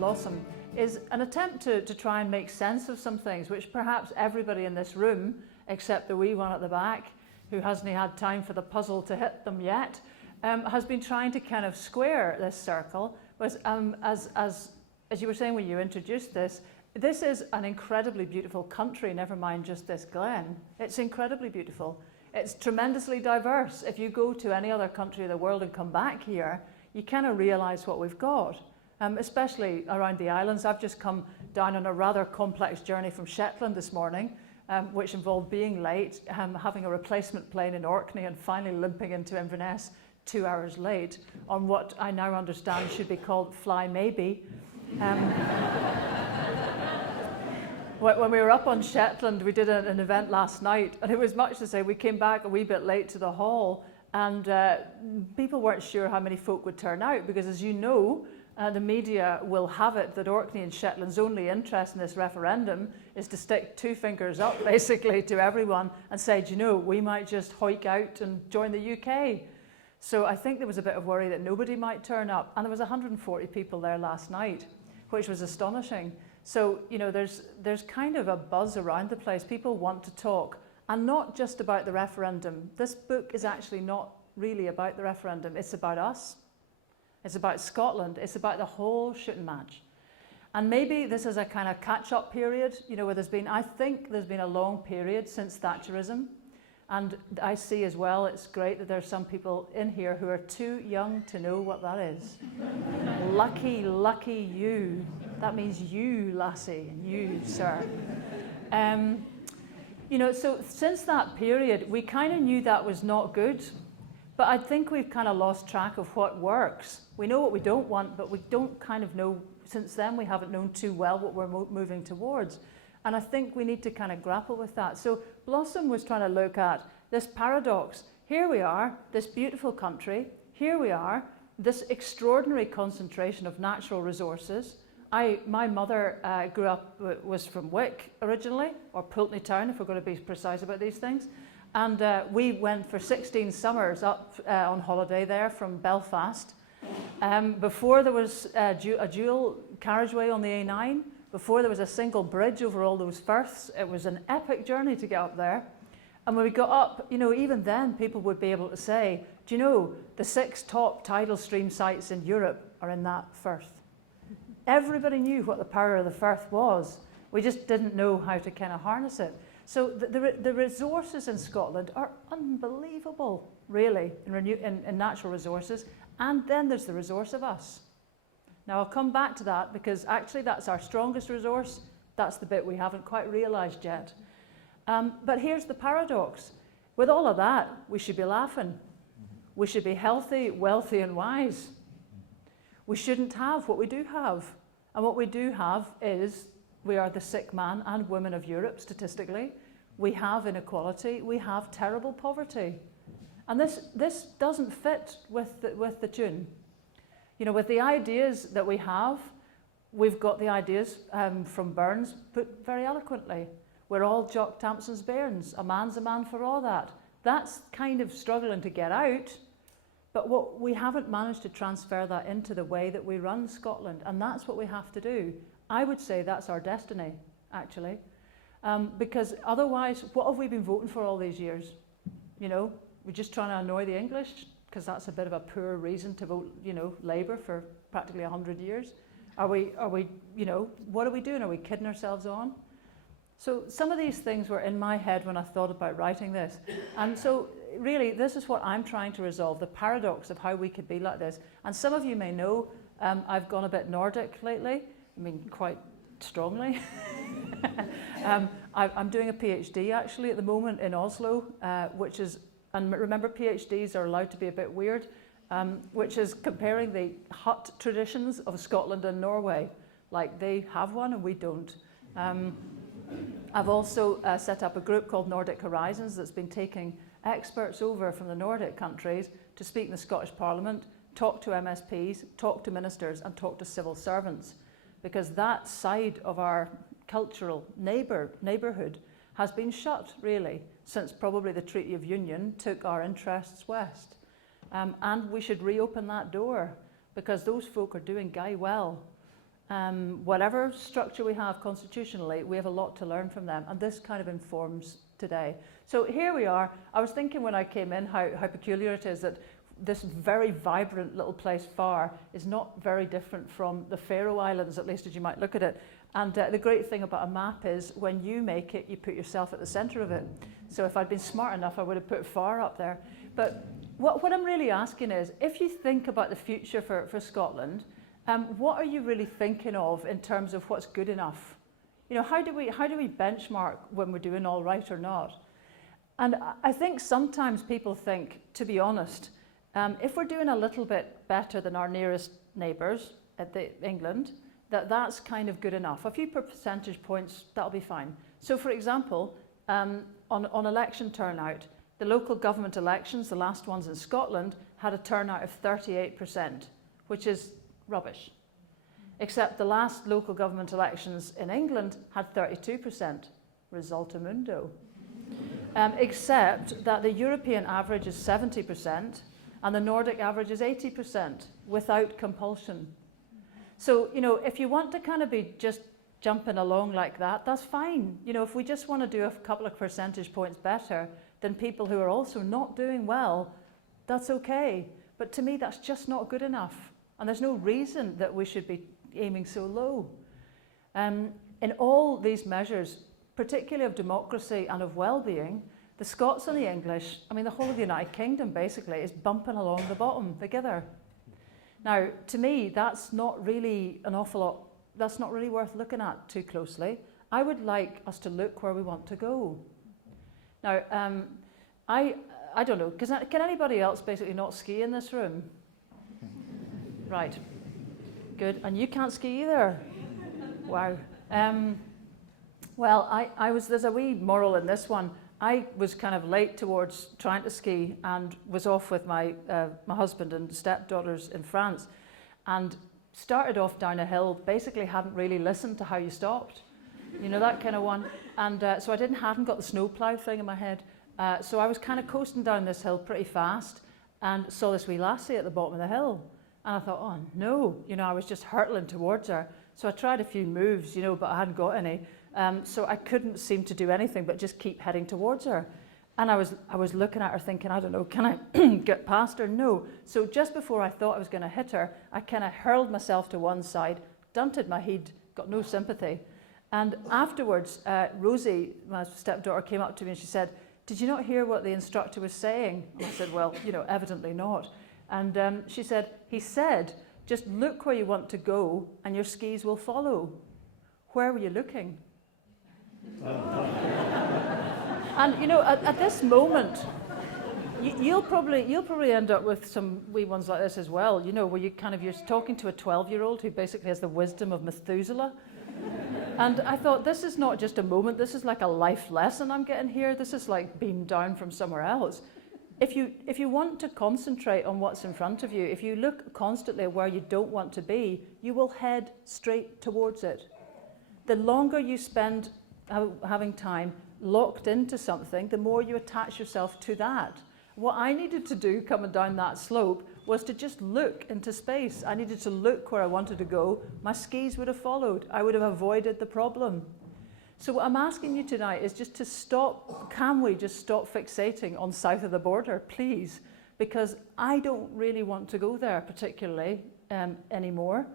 Blossom is an attempt to try and make sense of some things which perhaps everybody in this room, except the wee one at the back, who hasn't had time for the puzzle to hit them yet, has been trying to kind of square this circle. Was, as you were saying when you introduced this is an incredibly beautiful country, never mind just this glen. It's incredibly beautiful. It's tremendously diverse. If you go to any other country of the world and come back here, you kind of realise what we've got, especially around the islands. I've just come down on a rather complex journey from Shetland this morning, which involved being late, having a replacement plane in Orkney and finally limping into Inverness 2 hours late on what I now understand should be called Fly Maybe. When we were up on Shetland, we did an event last night, and it was much to say we came back a wee bit late to the hall, and people weren't sure how many folk would turn out, because as you know, the media will have it that Orkney and Shetland's only interest in this referendum is to stick 2 fingers up basically to everyone and say, do you know, we might just hoik out and join the UK. So I think there was a bit of worry that nobody might turn up, and there was 140 people there last night, which was astonishing. So, you know, there's kind of a buzz around the place. People want to talk, and not just about the referendum. This book is actually not really about the referendum. It's about us. It's about Scotland. It's about the whole shooting match. And maybe this is a kind of catch-up period, you know, where I think there's been a long period since Thatcherism. And I see as well, it's great that there's some people in here who are too young to know what that is. Lucky, lucky you. That means you, lassie, you, sir. You know, so since that period, we kind of knew that was not good, but I think we've kind of lost track of what works. We know what we don't want, but we don't kind of know, since then we haven't known too well what we're moving towards. And I think we need to kind of grapple with that. So Blossom was trying to look at this paradox. Here we are, this beautiful country. Here we are, this extraordinary concentration of natural resources. My mother grew up, was from Wick originally, or Pulteney Town, if we're going to be precise about these things. And we went for 16 summers up on holiday there from Belfast. Before there was a dual carriageway on the A9, before there was a single bridge over all those firths, it was an epic journey to get up there. And when we got up, you know, even then people would be able to say, do you know, the 6 top tidal stream sites in Europe are in that firth. Everybody knew what the power of the firth was. We just didn't know how to kind of harness it. So the resources in Scotland are unbelievable, really, in natural resources. And then there's the resource of us. Now, I'll come back to that, because actually that's our strongest resource. That's the bit we haven't quite realised yet. But here's the paradox. With all of that, we should be laughing. We should be healthy, wealthy, and wise. We shouldn't have what we do have. And what we do have is, we are the sick man and women of Europe, statistically. We have inequality. We have terrible poverty. And this doesn't fit with the tune. You know, with the ideas that we have, we've got the ideas from Burns put very eloquently. We're all Jock Tamson's bairns. A man's a man for all that. That's kind of struggling to get out, but what we haven't managed to transfer that into the way that we run Scotland, and that's what we have to do. I would say that's our destiny, actually, because otherwise, what have we been voting for all these years? You know, we're just trying to annoy the English, because that's a bit of a poor reason to vote, you know, Labour for practically 100 years. Are we, you know, what are we doing? Are we kidding ourselves on? So some of these things were in my head when I thought about writing this. And so really, this is what I'm trying to resolve, the paradox of how we could be like this. And some of you may know, I've gone a bit Nordic lately. I mean, quite strongly. I'm doing a PhD actually at the moment in Oslo, which is, and remember PhDs are allowed to be a bit weird, which is comparing the hut traditions of Scotland and Norway. Like they have one and we don't. I've also set up a group called Nordic Horizons that's been taking experts over from the Nordic countries to speak in the Scottish Parliament, talk to MSPs, talk to ministers and talk to civil servants. Because that side of our cultural neighbourhood has been shut, really, since probably the Treaty of Union took our interests west. And we should reopen that door, because those folk are doing guy well. whatever structure we have constitutionally, we have a lot to learn from them, and this kind of informs today. So here we are. I was thinking when I came in how peculiar it is that this very vibrant little place, Farr, is not very different from the Faroe Islands, at least as you might look at it. And the great thing about a map is when you make it, you put yourself at the centre of it. So if I'd been smart enough, I would have put Farr up there. But what I'm really asking is, if you think about the future for Scotland, what are you really thinking of in terms of what's good enough? You know, how do we benchmark when we're doing all right or not? And I think sometimes people think, to be honest, if we're doing a little bit better than our nearest neighbours at England, that's kind of good enough. A few percentage points, that'll be fine. So for example, on election turnout, the local government elections, the last ones in Scotland, had a turnout of 38%, which is rubbish. Except the last local government elections in England had 32%, resulta mundo. Except that the European average is 70% and the Nordic average is 80% without compulsion. So, you know, if you want to kind of be just jumping along like that, that's fine. You know, if we just want to do a couple of percentage points better than people who are also not doing well, that's okay. But to me, that's just not good enough. And there's no reason that we should be aiming so low. In all these measures, particularly of democracy and of well-being, the Scots and the English, I mean the whole of the United Kingdom basically, is bumping along the bottom together. Now, to me, that's not really an awful lot, that's not really worth looking at too closely. I would like us to look where we want to go. Now, I don't know, can anybody else basically not ski in this room? Right, good, and you can't ski either? Wow. Well, there's a wee moral in this one. I was kind of late towards trying to ski and was off with my husband and stepdaughters in France and started off down a hill, basically hadn't really listened to how you stopped. You know, that kind of one. And so I hadn't got the snowplow thing in my head. So I was kind of coasting down this hill pretty fast and saw this wee lassie at the bottom of the hill. And I thought, oh no, you know, I was just hurtling towards her. So I tried a few moves, you know, but I hadn't got any. So I couldn't seem to do anything but just keep heading towards her. And I was looking at her thinking, I don't know, can I get past her? No. So just before I thought I was going to hit her, I kind of hurled myself to one side, dunted my head, got no sympathy. And afterwards, Rosie, my stepdaughter, came up to me and she said, did you not hear what the instructor was saying? And I said, well, you know, evidently not. And she said, he said, just look where you want to go and your skis will follow. Where were you looking? And you know, at this moment, you'll probably end up with some wee ones like this as well. You know, where you're talking to a 12-year-old who basically has the wisdom of Methuselah. And I thought, this is not just a moment. This is like a life lesson I'm getting here. This is like beamed down from somewhere else. If you want to concentrate on what's in front of you, if you look constantly where you don't want to be, you will head straight towards it. The longer you spend having time locked into something, the more you attach yourself to that. What I needed to do coming down that slope was to just look into space. I needed to look where I wanted to go. My skis would have followed. I would have avoided the problem. So what I'm asking you tonight is just to stop, can we just stop fixating on south of the border, please? Because I don't really want to go there particularly anymore.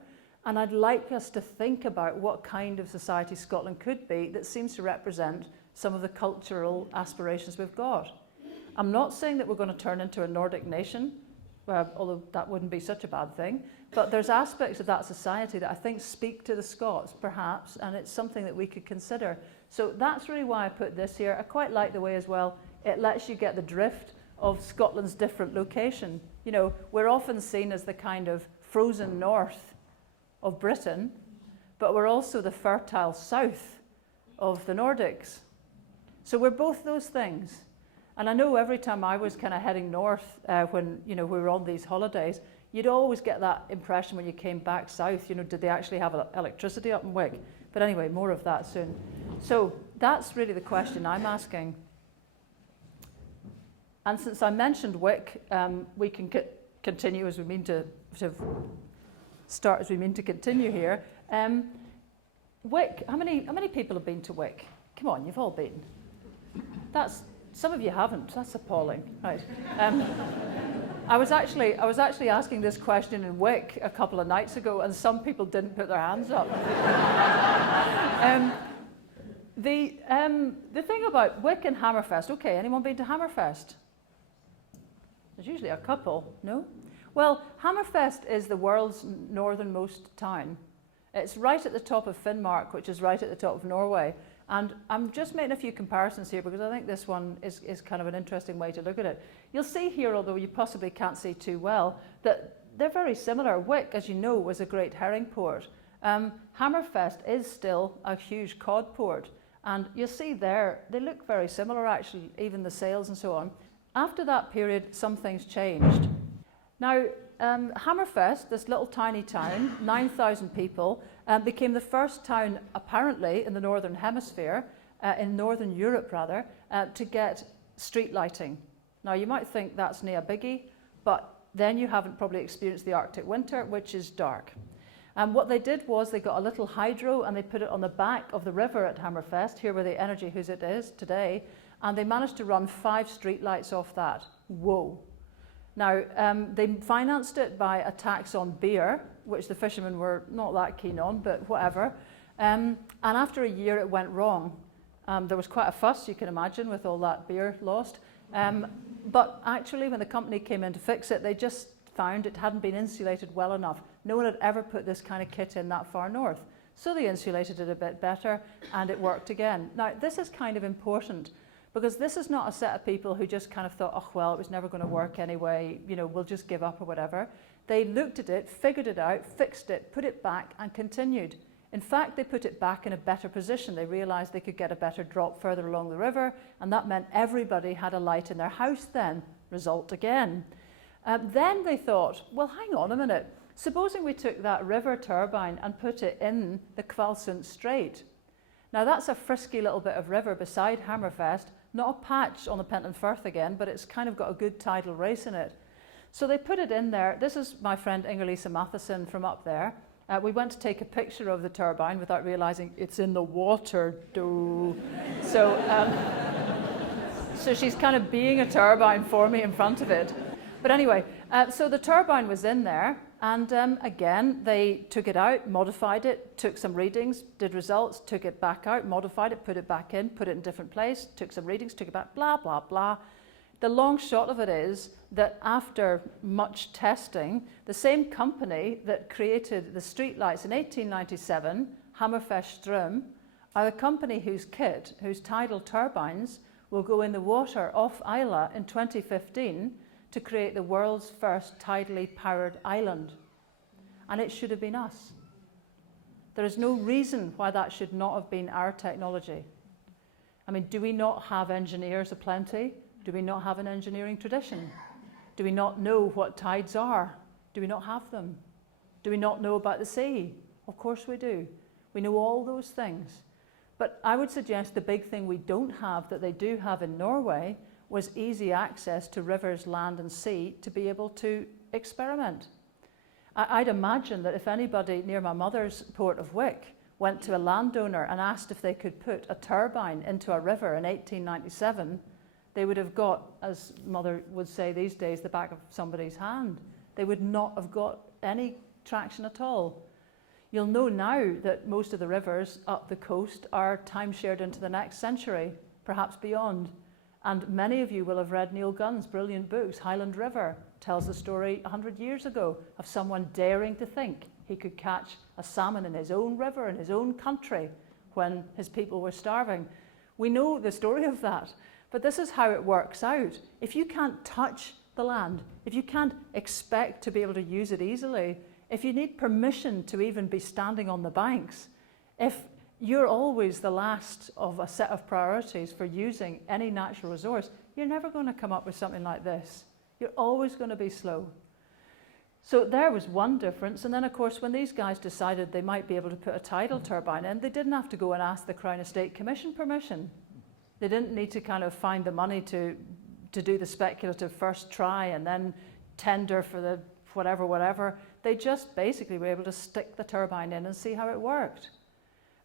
And I'd like us to think about what kind of society Scotland could be that seems to represent some of the cultural aspirations we've got. I'm not saying that we're going to turn into a Nordic nation, although that wouldn't be such a bad thing, but there's aspects of that society that I think speak to the Scots, perhaps, and it's something that we could consider. So that's really why I put this here. I quite like the way as well, it lets you get the drift of Scotland's different location. You know, we're often seen as the kind of frozen north of Britain, but we're also the fertile south of the Nordics. So we're both those things. And I know every time I was kind of heading north when, you know, we were on these holidays, you'd always get that impression when you came back south, you know, did they actually have electricity up in Wick? But anyway, more of that soon. So that's really the question I'm asking. And since I mentioned Wick, we can continue as we mean to start as we mean to continue here. Wick, how many people have been to Wick? Come on, you've all been. Some of you haven't. That's appalling, right? I was actually asking this question in Wick a couple of nights ago, and some people didn't put their hands up. The thing about Wick and Hammerfest. Okay, anyone been to Hammerfest? There's usually a couple. No? Well, Hammerfest is the world's northernmost town. It's right at the top of Finnmark, which is right at the top of Norway. And I'm just making a few comparisons here because I think this one is kind of an interesting way to look at it. You'll see here, although you possibly can't see too well, that they're very similar. Wick, as you know, was a great herring port. Hammerfest is still a huge cod port. And you'll see there, they look very similar actually, even the sails and so on. After that period, some things changed. Now, Hammerfest, this little tiny town, 9,000 people, became the first town, apparently, in the Northern Hemisphere, in Northern Europe rather, to get street lighting. Now, you might think that's nae a biggie, but then you haven't probably experienced the Arctic winter, which is dark. And what they did was they got a little hydro and they put it on the back of the river at Hammerfest, here where the Energy Who's It is today, and they managed to run 5 street lights off that. Whoa. Now, they financed it by a tax on beer, which the fishermen were not that keen on, but whatever. And after a year, it went wrong. There was quite a fuss, you can imagine, with all that beer lost. But actually, when the company came in to fix it, they just found it hadn't been insulated well enough. No one had ever put this kind of kit in that far north. So they insulated it a bit better, and it worked again. Now, this is kind of important, because this is not a set of people who just kind of thought, oh, well, it was never going to work anyway, you know, we'll just give up or whatever. They looked at it, figured it out, fixed it, put it back, and continued. In fact, they put it back in a better position. They realized they could get a better drop further along the river, and that meant everybody had a light in their house then. Result again. Then they thought, well, hang on a minute. Supposing we took that river turbine and put it in the Kvalsund Strait. Now, that's a frisky little bit of river beside Hammerfest, not a patch on the Pentland Firth again, but it's kind of got a good tidal race in it. So they put it in there. This is my friend Inger-Lisa Matheson from up there. We went to take a picture of the turbine without realizing it's in the water. So she's kind of being a turbine for me in front of it. But anyway, so the turbine was in there, and again, they took it out, modified it, took some readings, did results, took it back out, modified it, put it back in, put it in a different place, took some readings, took it back, blah, blah, blah. The long shot of it is that after much testing, the same company that created the streetlights in 1897, Hammerfest Ström, are the company whose kit, whose tidal turbines, will go in the water off Isla in 2015 to create the world's first tidally powered island. And it should have been us. There is no reason why that should not have been our technology. I mean, do we not have engineers aplenty? Do we not have an engineering tradition? Do we not know what tides are? Do we not have them? Do we not know about the sea? Of course we do. We know all those things. But I would suggest the big thing we don't have that they do have in Norway was easy access to rivers, land and sea to be able to experiment. I'd imagine that if anybody near my mother's port of Wick went to a landowner and asked if they could put a turbine into a river in 1897, they would have got, as mother would say these days, the back of somebody's hand. They would not have got any traction at all. You'll know now that most of the rivers up the coast are time-shared into the next century, perhaps beyond. And many of you will have read Neil Gunn's brilliant books. Highland River tells the story 100 years ago of someone daring to think he could catch a salmon in his own river in his own country when his people were starving. We know the story of that. But this is how it works out. If you can't touch the land, if you can't expect to be able to use it easily, if you need permission to even be standing on the banks, if you're always the last of a set of priorities for using any natural resource, you're never going to come up with something like this. You're always going to be slow. So there was one difference. And then, of course, when these guys decided they might be able to put a tidal turbine in, they didn't have to go and ask the Crown Estate Commission permission. They didn't need to kind of find the money to do the speculative first try and then tender for the whatever. They just basically were able to stick the turbine in and see how it worked.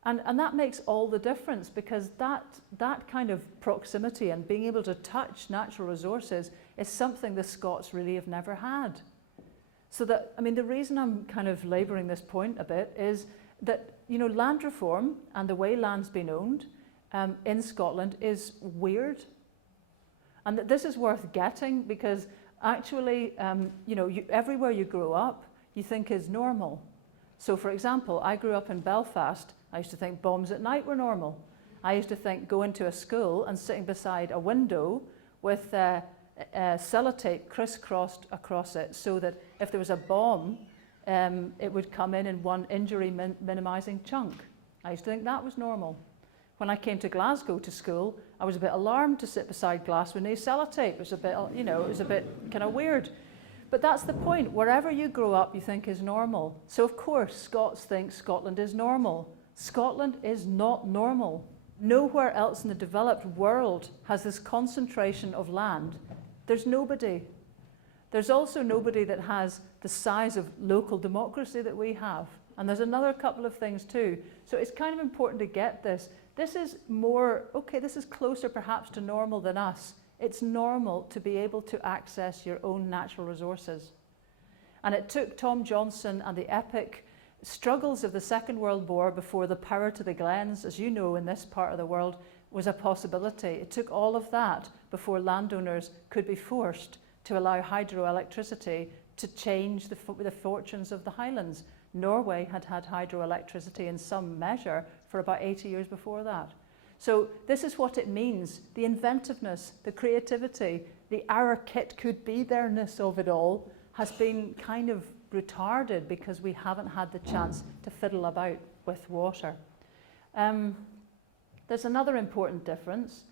And that makes all the difference, because that kind of proximity and being able to touch natural resources is something the Scots really have never had. So that, I mean, the reason I'm kind of labouring this point a bit is that, you know, land reform and the way land's been owned in Scotland is weird. And that this is worth getting, because actually, you know, everywhere you grow up, you think is normal. So for example, I grew up in Belfast. I used to think bombs at night were normal. I used to think going to a school and sitting beside a window with sellotape crisscrossed across it, so that if there was a bomb, it would come in one injury minimising chunk. I used to think that was normal. When I came to Glasgow to school, I was a bit alarmed to sit beside glass with no sellotape. It was a bit, you know, it was a bit kind of weird. But that's the point. Wherever you grow up, you think is normal. So of course, Scots think Scotland is normal. Scotland is not normal. Nowhere else in the developed world has this concentration of land. There's nobody. There's also nobody that has the size of local democracy that we have. And there's another couple of things too. So it's kind of important to get this. This is more, okay, this is closer perhaps to normal than us. It's normal to be able to access your own natural resources. And it took Tom Johnson and the epic struggles of the Second World War before the power to the glens, as you know, in this part of the world, was a possibility. It took all of that before landowners could be forced to allow hydroelectricity to change the fortunes of the Highlands. Norway had had hydroelectricity in some measure for about 80 years before that. So this is what it means, the inventiveness, the creativity, the our kit could be there-ness of it all has been kind of retarded because we haven't had the chance to fiddle about with water. There's another important difference,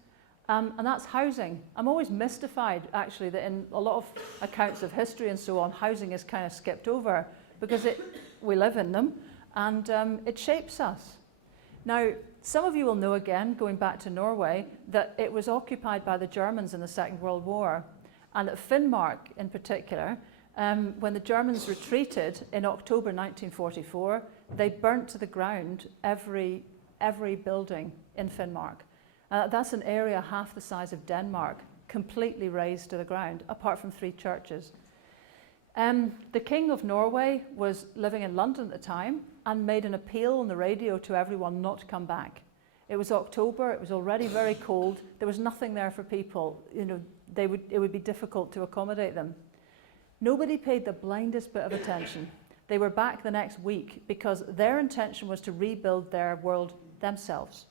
and that's housing. I'm always mystified, actually, that in a lot of accounts of history and so on, housing is kind of skipped over, because we live in them, and it shapes us. Now, some of you will know, again, going back to Norway, that it was occupied by the Germans in the Second World War, and that Finnmark, in particular, when the Germans retreated in October 1944, they burnt to the ground every building in Finnmark. That's an area half the size of Denmark, completely razed to the ground, apart from 3 churches. The King of Norway was living in London at the time and made an appeal on the radio to everyone not to come back. It was October, it was already very cold, there was nothing there for people. You know, it would be difficult to accommodate them. Nobody paid the blindest bit of attention. They were back the next week because their intention was to rebuild their world themselves.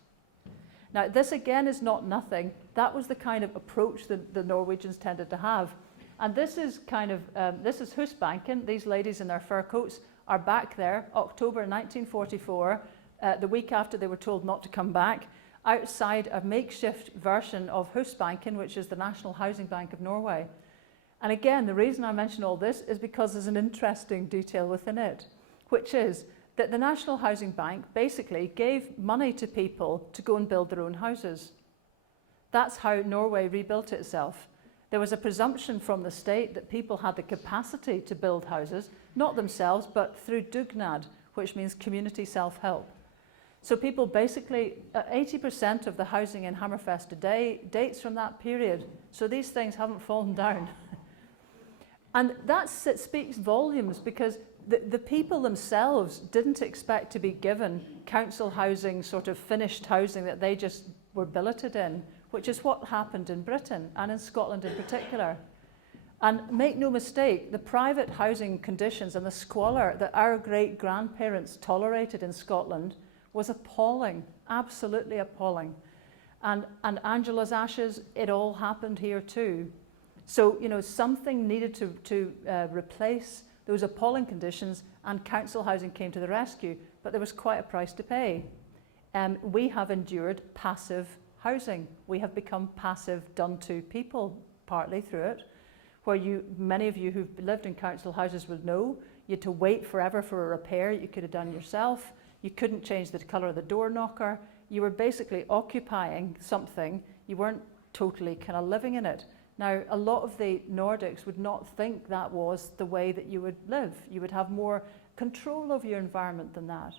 Now, this again is not nothing. That was the kind of approach that the Norwegians tended to have. And this is kind of, this is Husbanken. These ladies in their fur coats are back there, October 1944, the week after they were told not to come back, outside a makeshift version of Husbanken, which is the National Housing Bank of Norway. And again, the reason I mention all this is because there's an interesting detail within it, which is that the National Housing Bank basically gave money to people to go and build their own houses. That's how Norway rebuilt itself. There was a presumption from the state that people had the capacity to build houses, not themselves, but through dugnad, which means community self-help. So people basically, 80% of the housing in Hammerfest today dates from that period. So these things haven't fallen down. And that speaks volumes, because the people themselves didn't expect to be given council housing, sort of finished housing that they just were billeted in, which is what happened in Britain and in Scotland in particular. And make no mistake, the private housing conditions and the squalor that our great-grandparents tolerated in Scotland was appalling, absolutely appalling. And Angela's ashes, it all happened here too. So, you know, something needed to replace those appalling conditions, and council housing came to the rescue, but there was quite a price to pay. We have endured passive housing. We have become passive, done-to people, partly through it, where many of you who've lived in council houses would know, you had to wait forever for a repair you could have done yourself. You couldn't change the colour of the door knocker. You were basically occupying something. You weren't totally kind of living in it. Now, a lot of the Nordics would not think that was the way that you would live. You would have more control of your environment than that.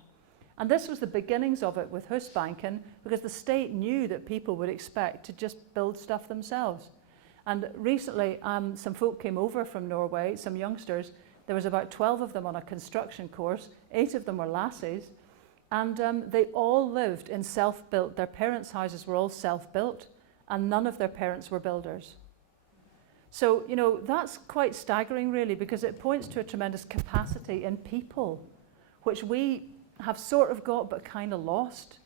And this was the beginnings of it with Husbanken, because the state knew that people would expect to just build stuff themselves. And recently, some folk came over from Norway, some youngsters. There was about 12 of them on a construction course. 8 of them were lassies. And they all lived in self-built. Their parents' houses were all self-built, and none of their parents were builders. So, you know, that's quite staggering, really, because it points to a tremendous capacity in people, which we have sort of got but kind of lost.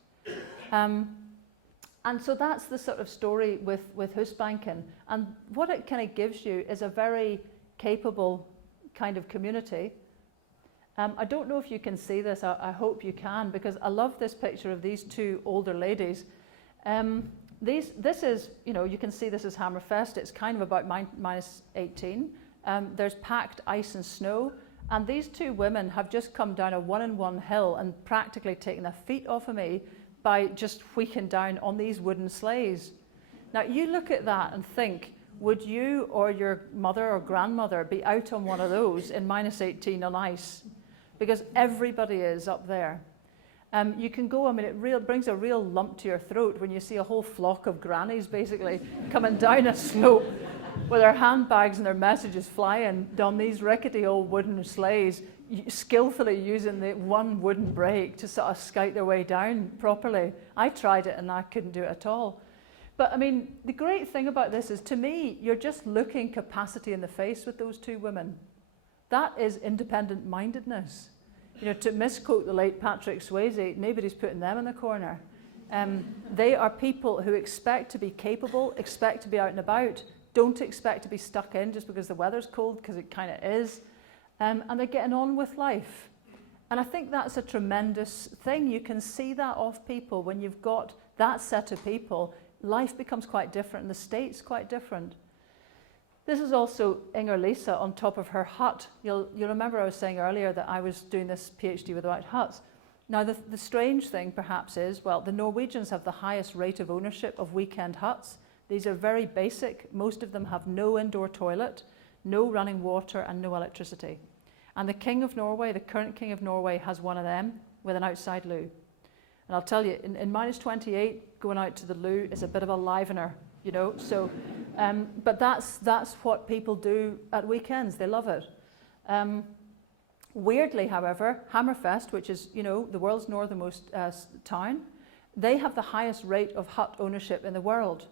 And so that's the sort of story with Husbanken. And what it kind of gives you is a very capable kind of community. I don't know if you can see this. I hope you can, because I love this picture of these 2 older ladies. This is, you know, you can see this is Hammerfest. It's kind of about minus 18. There's packed ice and snow. And these 2 women have just come down a 1-in-1 hill and practically taken their feet off of me by just wheeking down on these wooden sleighs. Now, you look at that and think, would you or your mother or grandmother be out on one of those in minus 18 on ice? Because everybody is up there. You can go, I mean, it brings a real lump to your throat when you see a whole flock of grannies basically coming down a slope with their handbags and their messages flying down these rickety old wooden sleighs, skillfully using the one wooden brake to sort of scout their way down properly. I tried it and I couldn't do it at all. But I mean, the great thing about this is, to me, you're just looking capacity in the face with those 2 women. That is independent mindedness. You know, to misquote the late Patrick Swayze, nobody's putting them in the corner. They are people who expect to be capable, expect to be out and about, don't expect to be stuck in just because the weather's cold, because it kind of is. And they're getting on with life. And I think that's a tremendous thing. You can see that off people. When you've got that set of people, life becomes quite different, and the state's quite different. This is also Inger Lisa on top of her hut. You'll remember I was saying earlier that I was doing this PhD without huts. Now, the strange thing perhaps is, well, the Norwegians have the highest rate of ownership of weekend huts. These are very basic. Most of them have no indoor toilet, no running water, and no electricity. And the King of Norway, the current King of Norway, has one of them with an outside loo. And I'll tell you, in minus 28, going out to the loo is a bit of a livener, you know. So, but that's what people do at weekends. They love it. Weirdly, however, Hammerfest, which is, you know, the world's northernmost town, they have the highest rate of hut ownership in the world,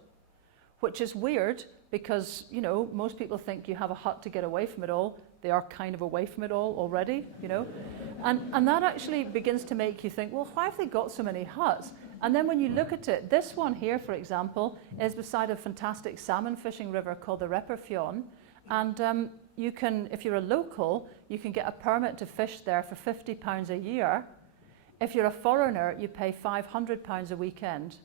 which is weird because, you know, most people think you have a hut to get away from it all. They are kind of away from it all already, you know. And that actually begins to make you think, well, why have they got so many huts? And then when you look at it, this one here, for example, is beside a fantastic salmon fishing river called the Reperfjorden. And you can, if you're a local, you can get a permit to fish there for £50 a year. If you're a foreigner, you pay £500 a weekend.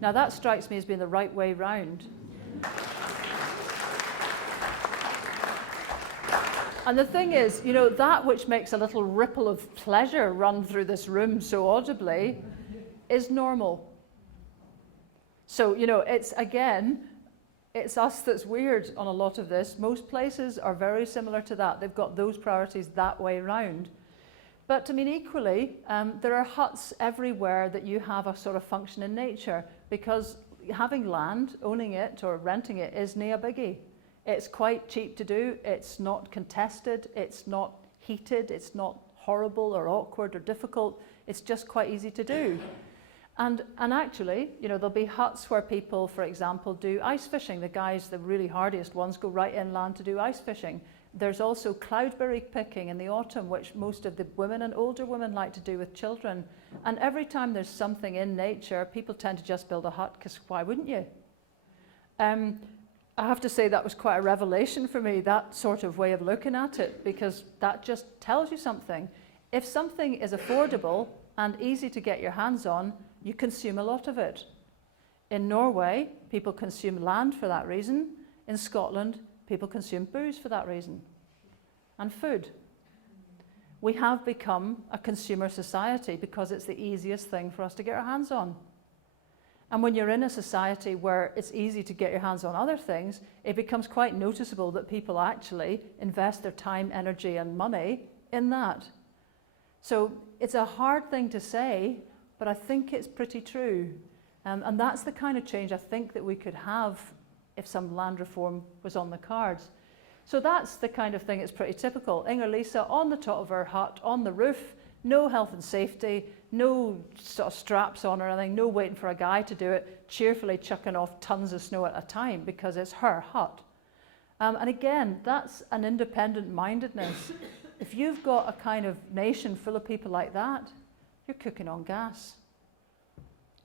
Now that strikes me as being the right way round. And the thing is, you know, that which makes a little ripple of pleasure run through this room so audibly is normal. So, you know, it's again, it's us that's weird on a lot of this. Most places are very similar to that. They've got those priorities that way round. But I mean, equally, there are huts everywhere that you have a sort of function in nature, because having land, owning it or renting it is no biggie. It's quite cheap to do. It's not contested. It's not heated. It's not horrible or awkward or difficult. It's just quite easy to do. And actually, you know, there'll be huts where people, for example, do ice fishing. The guys, the really hardiest ones, go right inland to do ice fishing. There's also cloudberry picking in the autumn, which most of the women and older women like to do with children. And every time there's something in nature, people tend to just build a hut, because why wouldn't you? I have to say that was quite a revelation for me, that sort of way of looking at it, because that just tells you something. If something is affordable and easy to get your hands on, you consume a lot of it. In Norway, people consume land for that reason. In Scotland, people consume booze for that reason, and food. We have become a consumer society because it's the easiest thing for us to get our hands on. And when you're in a society where it's easy to get your hands on other things, it becomes quite noticeable that people actually invest their time, energy, and money in that. So it's a hard thing to say, but I think it's pretty true. And that's the kind of change I think that we could have if some land reform was on the cards. So that's the kind of thing that's pretty typical. Inger-Lisa on the top of her hut, on the roof, no health and safety, no sort of straps on or anything, no waiting for a guy to do it, cheerfully chucking off tons of snow at a time because it's her hut. And again, that's an independent mindedness. If you've got a kind of nation full of people like that, you're cooking on gas.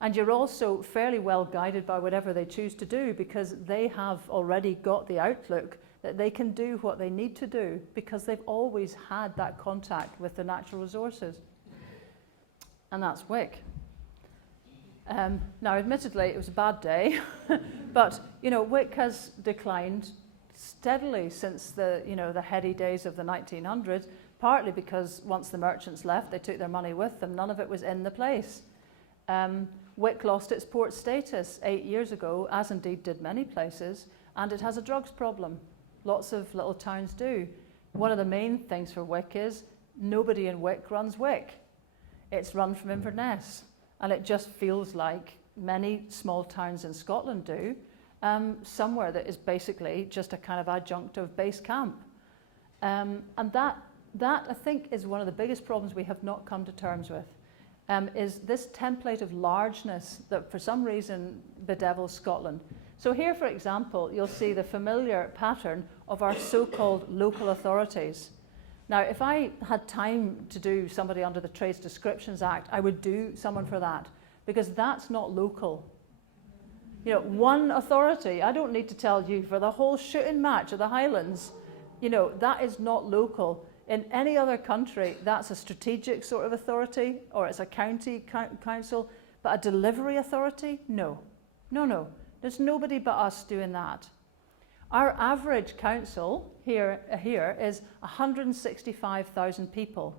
And you're also fairly well guided by whatever they choose to do because they have already got the outlook that they can do what they need to do because they've always had that contact with the natural resources. And that's Wick. Now, admittedly, it was a bad day, but Wick has declined steadily since the heady days of the 1900s, partly because once the merchants left, they took their money with them. None of it was in the place. Wick lost its port status 8 years ago, as indeed did many places, and it has a drugs problem. Lots of little towns do. One of the main things for Wick is nobody in Wick runs Wick. It's run from Inverness, and it just feels like many small towns in Scotland do, somewhere that is basically just a kind of adjunctive base camp. And that I think is one of the biggest problems we have not come to terms with. Is this template of largeness that for some reason bedevils Scotland. So here, for example, you'll see the familiar pattern of our so-called local authorities. Now, if I had time to do somebody under the Trades Descriptions Act, I would do someone for that, because that's not local. One authority, I don't need to tell you, for the whole shooting match of the Highlands, that is not local. In any other country, that's a strategic sort of authority, or it's a county council, but a delivery authority? No. No. There's nobody but us doing that. Our average council here is 165,000 people.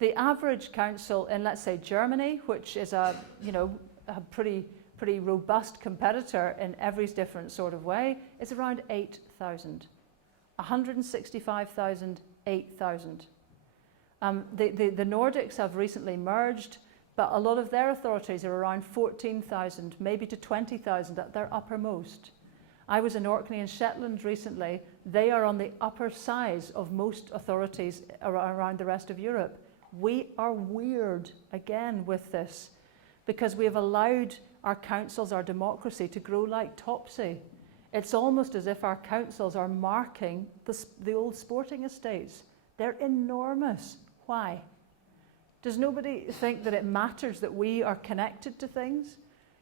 The average council in, let's say, Germany, which is a pretty robust competitor in every different sort of way, is around 8,000. 165,000, 8,000. The Nordics have recently merged, but a lot of their authorities are around 14,000, maybe to 20,000 at their uppermost. I was in Orkney and Shetland recently. They are on the upper size of most authorities around the rest of Europe. We are weird, again, with this, because we have allowed our councils, our democracy, to grow like topsy. It's almost as if our councils are marking the old sporting estates. They're enormous. Why? Does nobody think that it matters that we are connected to things?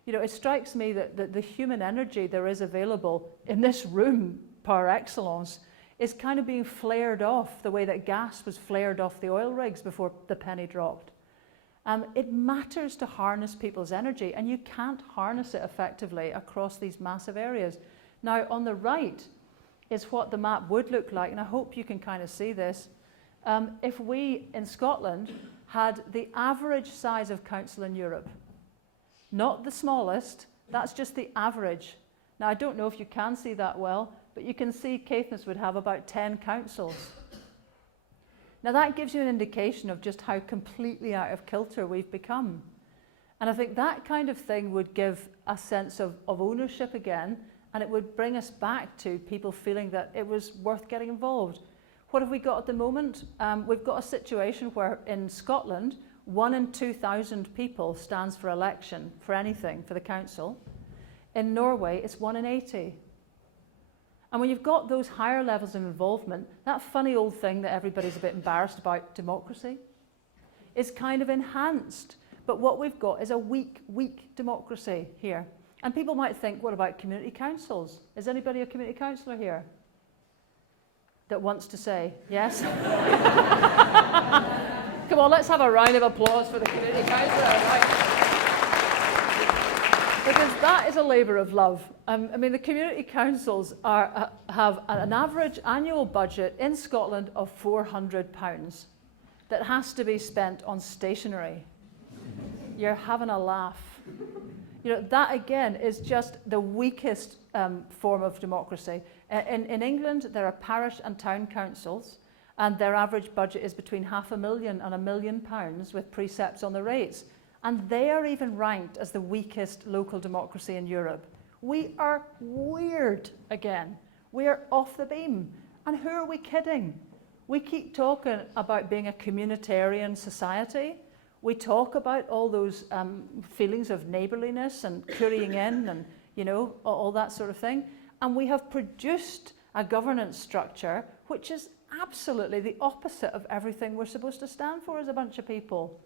It strikes me that the human energy there is available in this room, par excellence, is kind of being flared off the way that gas was flared off the oil rigs before the penny dropped. It matters to harness people's energy, and you can't harness it effectively across these massive areas. Now, on the right is what the map would look like, and I hope you can kind of see this. If we, in Scotland, had the average size of council in Europe, not the smallest, that's just the average. Now, I don't know if you can see that well, but you can see Caithness would have about 10 councils. Now, that gives you an indication of just how completely out of kilter we've become. And I think that kind of thing would give a sense of ownership again, and it would bring us back to people feeling that it was worth getting involved. What have we got at the moment? We've got a situation where in Scotland, 1 in 2,000 people stands for election for anything, for the council. In Norway, it's 1 in 80. And when you've got those higher levels of involvement, that funny old thing that everybody's a bit embarrassed about, democracy, is kind of enhanced. But what we've got is a weak democracy here. And people might think, what about community councils? Is anybody a community councillor here that wants to say yes? Come on, let's have a round of applause for the community councillor. Right. Because that is a labour of love. The community councils have an average annual budget in Scotland of £400 that has to be spent on stationery. You're having a laugh. You know, that again is just the weakest form of democracy. In England, there are parish and town councils, and their average budget is between £500,000 and £1 million with precepts on the rates. And they are even ranked as the weakest local democracy in Europe. We are weird again. We are off the beam. And who are we kidding? We keep talking about being a communitarian society. We talk about all those feelings of neighbourliness and currying in and, you know, all that sort of thing. And we have produced a governance structure which is absolutely the opposite of everything we're supposed to stand for as a bunch of people.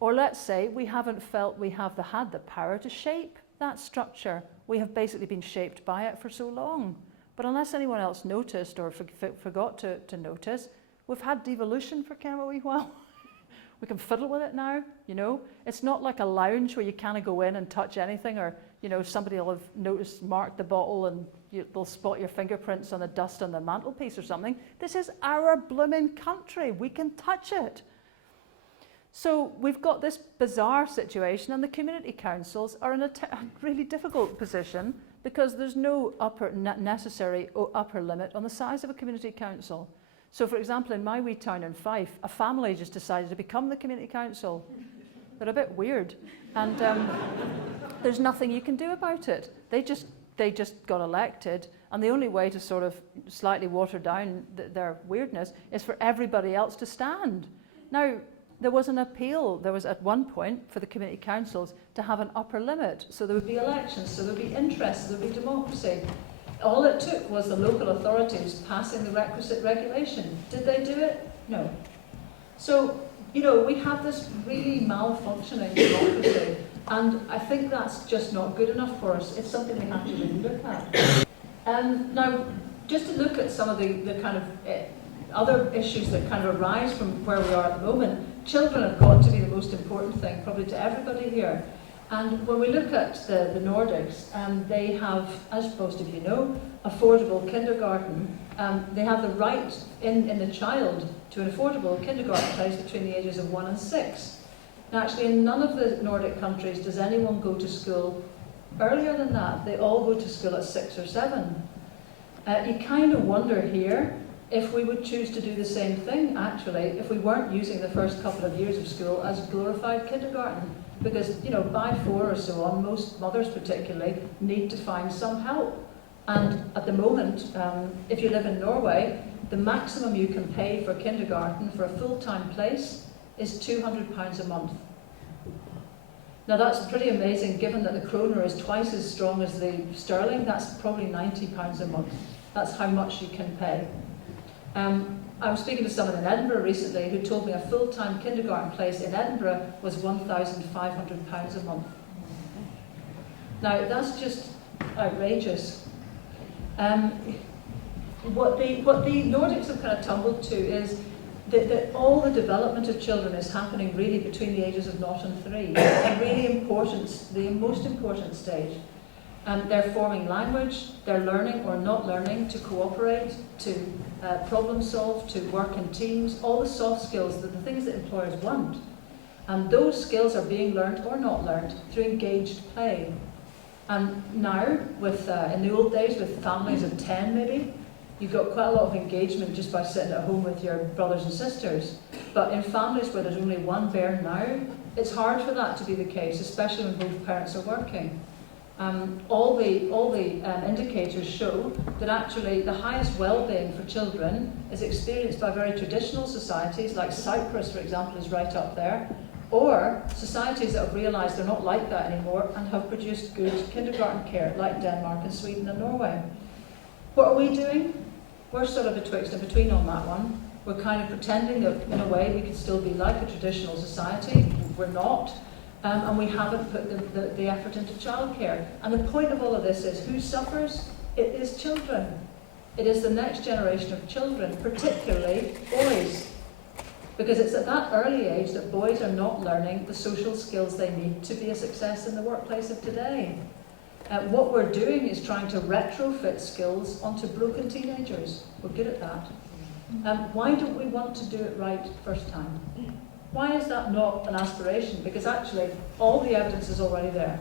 Or let's say we haven't felt we have had the power to shape that structure. We have basically been shaped by it for so long. But unless anyone else noticed or forgot to notice, we've had devolution for kind of a wee while. We can fiddle with it now, you know. It's not like a lounge where you kind of go in and touch anything, or, you know, somebody will have marked the bottle and they'll spot your fingerprints on the dust on the mantelpiece or something. This is our blooming country. We can touch it. So we've got this bizarre situation, and the community councils are in a really difficult position because there's no necessary upper limit on the size of a community council. So, for example, in my wee town in Fife, a family just decided to become the community council. They're a bit weird, and there's nothing you can do about it. They just got elected, and the only way to sort of slightly water down their weirdness is for everybody else to stand. Now, there was an appeal, there was at one point for the community councils to have an upper limit. So there would be elections, so there would be interest, there would be democracy. All it took was the local authorities passing the requisite regulation. Did they do it? No. So, you know, we have this really malfunctioning democracy, and I think that's just not good enough for us. It's something we have to really look at. Now, just to look at some of the kind of other issues that kind of arise from where we are at the moment, children have got to be the most important thing, probably to everybody here. And when we look at the Nordics, they have, as most of you know, affordable kindergarten. They have the right in the child to an affordable kindergarten place between the ages of 1 and 6. Now, actually, in none of the Nordic countries does anyone go to school earlier than that. They all go to school at 6 or 7. You kind of wonder here if we would choose to do the same thing, actually, if we weren't using the first couple of years of school as glorified kindergarten. Because, you know, by 4 or so on, most mothers particularly need to find some help. And at the moment, if you live in Norway, the maximum you can pay for kindergarten for a full-time place is £200 a month. Now that's pretty amazing, given that the kroner is twice as strong as the sterling. That's probably £90 a month. That's how much you can pay. I was speaking to someone in Edinburgh recently who told me a full-time kindergarten place in Edinburgh was £1,500 a month. Now, that's just outrageous. What the Nordics have kind of tumbled to is that all the development of children is happening really between the ages of 0 and 3, a really important, the most important stage. They're forming language, they're learning or not learning to cooperate, to problem solve, to work in teams, all the soft skills, the things that employers want. And those skills are being learned or not learned through engaged play. And now, with in the old days, with families of 10 maybe, you got quite a lot of engagement just by sitting at home with your brothers and sisters. But in families where there's only one bairn now, it's hard for that to be the case, especially when both parents are working. All the indicators show that actually the highest well-being for children is experienced by very traditional societies, like Cyprus, for example, is right up there, or societies that have realised they're not like that anymore and have produced good kindergarten care, like Denmark and Sweden and Norway. What are we doing? We're sort of betwixt and between on that one. We're kind of pretending that, in a way, we could still be like a traditional society. We're not. And we haven't put the effort into childcare. And the point of all of this is, who suffers? It is children. It is the next generation of children, particularly boys. Because it's at that early age that boys are not learning the social skills they need to be a success in the workplace of today. What we're doing is trying to retrofit skills onto broken teenagers. We're good at that. Why don't we want to do it right first time? Why is that not an aspiration? Because actually, all the evidence is already there.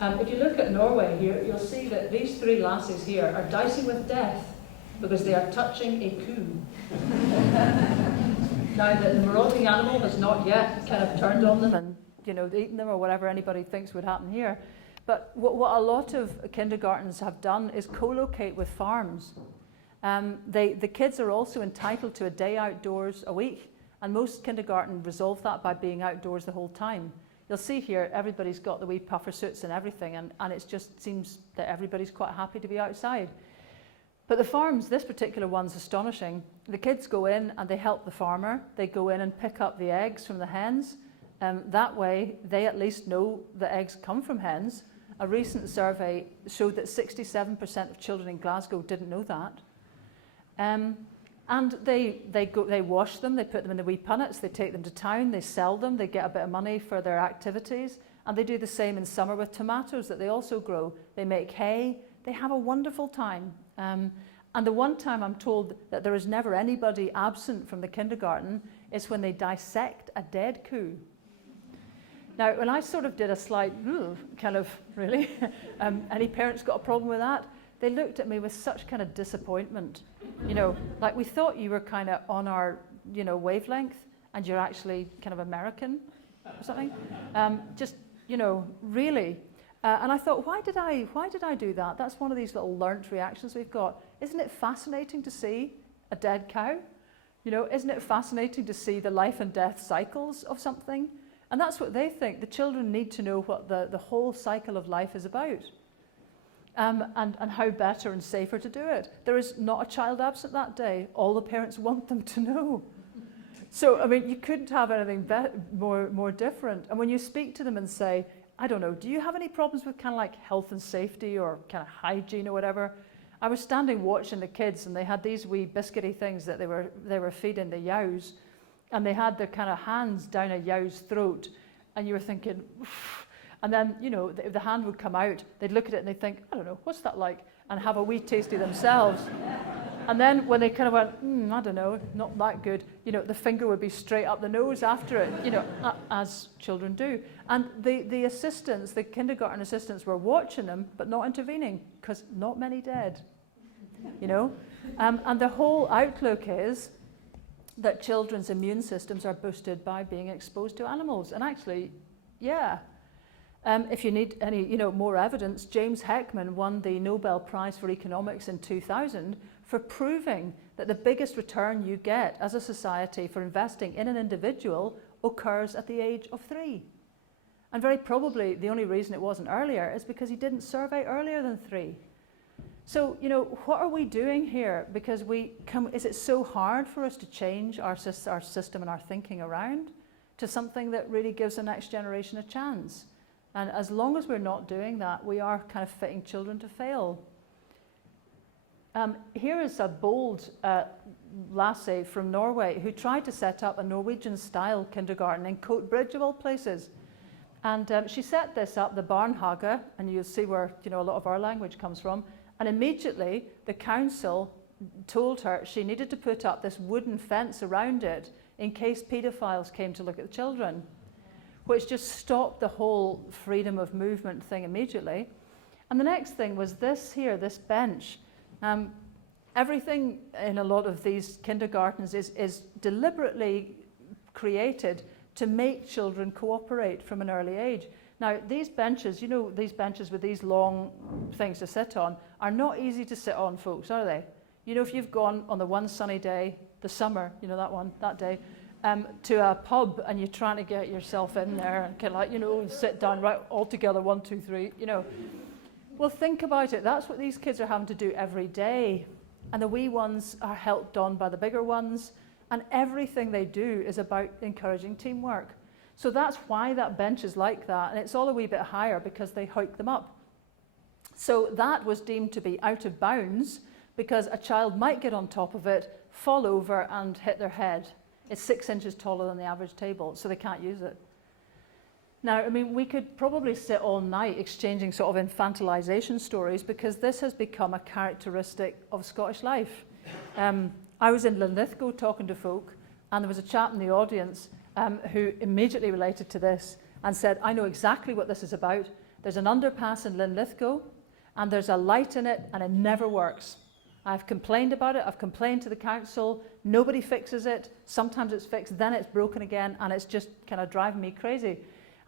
If you look at Norway here, you'll see that these three lasses here are dicing with death because they are touching a coup. Now, the marauding animal has not yet kind of turned on them and, eaten them or whatever anybody thinks would happen here. But what a lot of kindergartens have done is co-locate with farms. The kids are also entitled to a day outdoors a week, and most kindergarten resolve that by being outdoors the whole time. You'll see here, everybody's got the wee puffer suits and everything, and it just seems that everybody's quite happy to be outside. But the farms, this particular one's astonishing. The kids go in and they help the farmer. They go in and pick up the eggs from the hens. That way, they at least know the eggs come from hens. A recent survey showed that 67% of children in Glasgow didn't know that. And they wash them, they put them in the wee punnets, they take them to town, they sell them, they get a bit of money for their activities, and they do the same in summer with tomatoes that they also grow. They make hay, they have a wonderful time. And the one time I'm told that there is never anybody absent from the kindergarten is when they dissect a dead coo. Now, when I sort of did a slight, kind of, really, any parents got a problem with that? They looked at me with such kind of disappointment. Like we thought you were kind of on our, wavelength, and you're actually kind of American or something. Really. And I thought, why did I do that? That's one of these little learnt reactions we've got. Isn't it fascinating to see a dead cow? Isn't it fascinating to see the life and death cycles of something? And that's what they think. The children need to know what the whole cycle of life is about. And how better and safer to do it. There is not a child absent that day. All the parents want them to know. So, you couldn't have anything more different. And when you speak to them and say, I don't know, do you have any problems with kind of like health and safety or kind of hygiene or whatever? I was standing watching the kids, and they had these wee biscuity things that they were feeding the yows, and they had their kind of hands down a yow's throat, and you were thinking, oof. And then, if the hand would come out, they'd look at it and they'd think, I don't know, what's that like? And have a wee tasty themselves. And then when they kind of went, I don't know, not that good, the finger would be straight up the nose after it, as children do. And the assistants, the kindergarten assistants, were watching them, but not intervening, because not many did, And the whole outlook is that children's immune systems are boosted by being exposed to animals. And actually, yeah. If you need any, more evidence, James Heckman won the Nobel Prize for Economics in 2000 for proving that the biggest return you get as a society for investing in an individual occurs at the age of 3. And very probably the only reason it wasn't earlier is because he didn't survey earlier than 3. So, what are we doing here? Because is it so hard for us to change our system and our thinking around to something that really gives the next generation a chance? And as long as we're not doing that, we are kind of fitting children to fail. Here is a bold lassie from Norway who tried to set up a Norwegian-style kindergarten in Coatbridge of all places. And she set this up, the Barnhage, and you'll see where a lot of our language comes from. And immediately the council told her she needed to put up this wooden fence around it in case paedophiles came to look at the children, which just stopped the whole freedom of movement thing immediately. And the next thing was this here, this bench. Everything in a lot of these kindergartens is deliberately created to make children cooperate from an early age. Now, these benches, these benches with these long things to sit on, are not easy to sit on, folks, are they? If you've gone on the one sunny day, the summer, that day, to a pub and you're trying to get yourself in there and kind of like, sit down right all together, 1, 2, 3, Well, think about it. That's what these kids are having to do every day. And the wee ones are helped on by the bigger ones. And everything they do is about encouraging teamwork. So that's why that bench is like that. And it's all a wee bit higher because they hike them up. So that was deemed to be out of bounds because a child might get on top of it, fall over and hit their head. It's 6 inches taller than the average table, so they can't use it. Now, we could probably sit all night exchanging sort of infantilization stories because this has become a characteristic of Scottish life. I was in Linlithgow talking to folk, and there was a chap in the audience who immediately related to this and said, I know exactly what this is about. There's an underpass in Linlithgow, and there's a light in it, and it never works. I've complained about it, I've complained to the council, nobody fixes it, sometimes it's fixed, then it's broken again, and it's just kind of driving me crazy.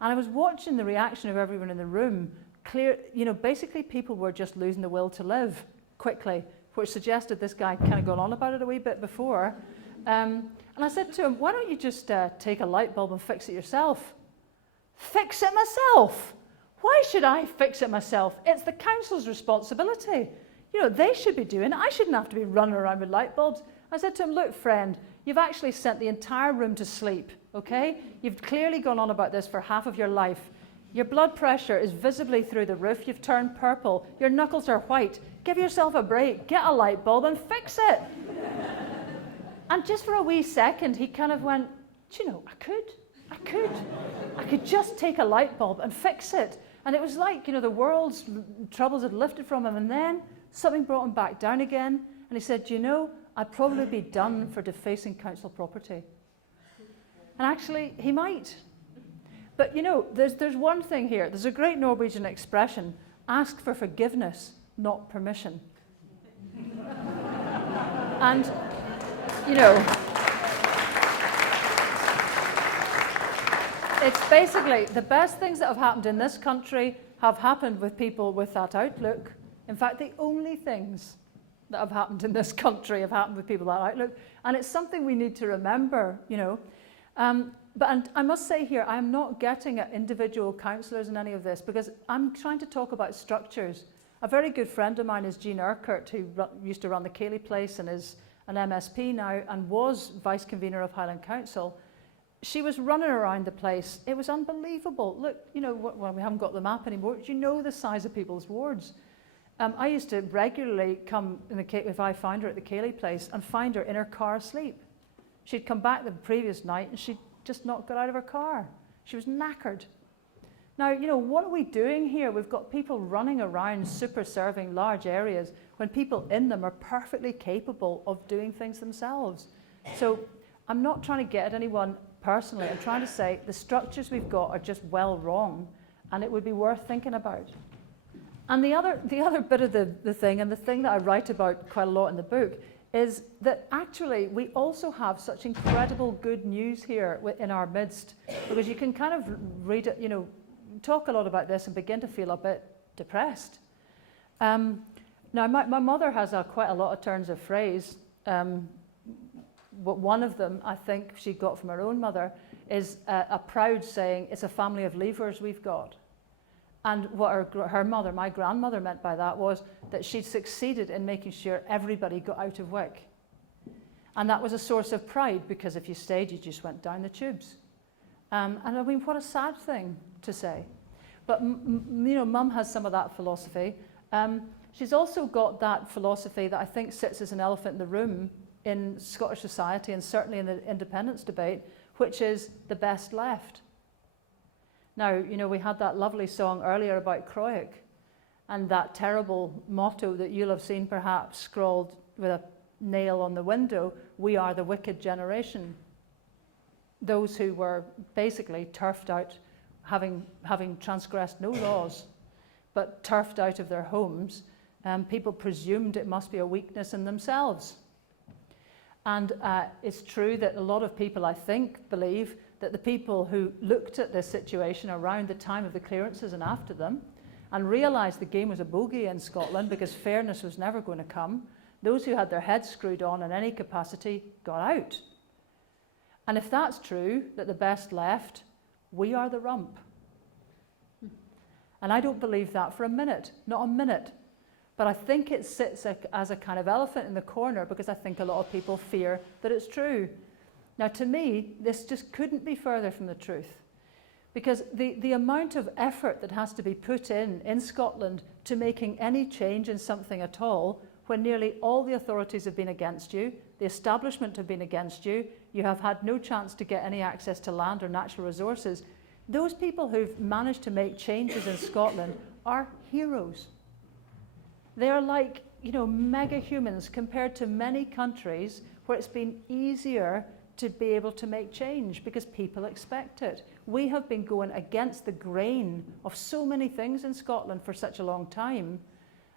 And I was watching the reaction of everyone in the room, basically people were just losing the will to live quickly, which suggested this guy kind of gone on about it a wee bit before. And I said to him, why don't you just take a light bulb and fix it yourself? Fix it myself? Why should I fix it myself? It's the council's responsibility. They should be doing it. I shouldn't have to be running around with light bulbs. I said to him, look, friend, you've actually sent the entire room to sleep, okay? You've clearly gone on about this for half of your life. Your blood pressure is visibly through the roof. You've turned purple. Your knuckles are white. Give yourself a break. Get a light bulb and fix it. And just for a wee second, he kind of went, I could just take a light bulb and fix it. And it was like, the world's troubles had lifted from him, and then something brought him back down again. And he said, I'd probably be done for defacing council property. And actually, he might. But there's one thing here. There's a great Norwegian expression, ask for forgiveness, not permission. And, it's basically the best things that have happened in this country have happened with people with that outlook. In fact, the only things that have happened in this country have happened with people with that outlook. And it's something we need to remember, But I must say here, I'm not getting at individual councillors in any of this, because I'm trying to talk about structures. A very good friend of mine is Jean Urquhart, who used to run the Cayley Place and is an MSP now and was vice convener of Highland Council. She was running around the place. It was unbelievable. Look, well, we haven't got the map anymore. Do you know the size of people's wards? I used to regularly come, if I found her at the Cayley Place, and find her in her car asleep. She'd come back the previous night and she'd just not got out of her car. She was knackered. Now, what are we doing here? We've got people running around super serving large areas when people in them are perfectly capable of doing things themselves. So I'm not trying to get at anyone personally. I'm trying to say the structures we've got are just well wrong, and it would be worth thinking about. And the other bit of the thing, and the thing that I write about quite a lot in the book, is that actually we also have such incredible good news here in our midst, because you can kind of read it, talk a lot about this and begin to feel a bit depressed. Now, my mother has quite a lot of turns of phrase. But one of them, I think she got from her own mother, is a proud saying, it's a family of leavers we've got. And what her mother, my grandmother, meant by that was that she'd succeeded in making sure everybody got out of Wick. And that was a source of pride, because if you stayed, you just went down the tubes. And I mean, what a sad thing to say. But, Mum has some of that philosophy. She's also got that philosophy that I think sits as an elephant in the room in Scottish society, and certainly in the independence debate, which is the best left. Now, we had that lovely song earlier about Croic, and that terrible motto that you'll have seen perhaps scrawled with a nail on the window, we are the wicked generation. Those who were basically turfed out, having transgressed no laws, but turfed out of their homes, people presumed it must be a weakness in themselves. And it's true that a lot of people, I think, believe that the people who looked at this situation around the time of the clearances and after them, and realised the game was a bogey in Scotland because fairness was never going to come, those who had their heads screwed on in any capacity got out. And if that's true, that the best left, we are the rump. And I don't believe that for a minute, not a minute. But I think it sits as a kind of elephant in the corner, because I think a lot of people fear that it's true. Now, to me, this just couldn't be further from the truth, because the amount of effort that has to be put in Scotland to making any change in something at all, when nearly all the authorities have been against you, the establishment have been against you, you have had no chance to get any access to land or natural resources, those people who've managed to make changes in Scotland are heroes. They're like, mega humans compared to many countries where it's been easier to be able to make change because people expect it. We have been going against the grain of so many things in Scotland for such a long time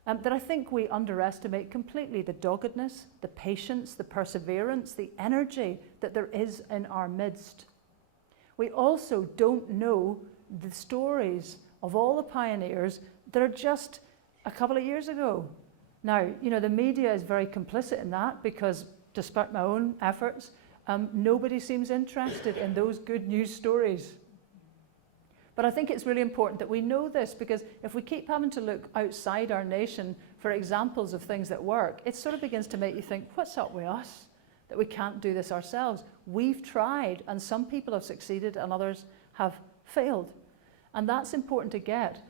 that I think we underestimate completely the doggedness, the patience, the perseverance, the energy that there is in our midst. We also don't know the stories of all the pioneers that are just a couple of years ago. Now, you know, the media is very complicit in that because despite my own efforts, nobody seems interested in those good news stories. But I think it's really important that we know this, because if we keep having to look outside our nation for examples of things that work, it sort of begins to make you think, what's up with us that we can't do this ourselves? We've tried, and some people have succeeded and others have failed. And that's important to get.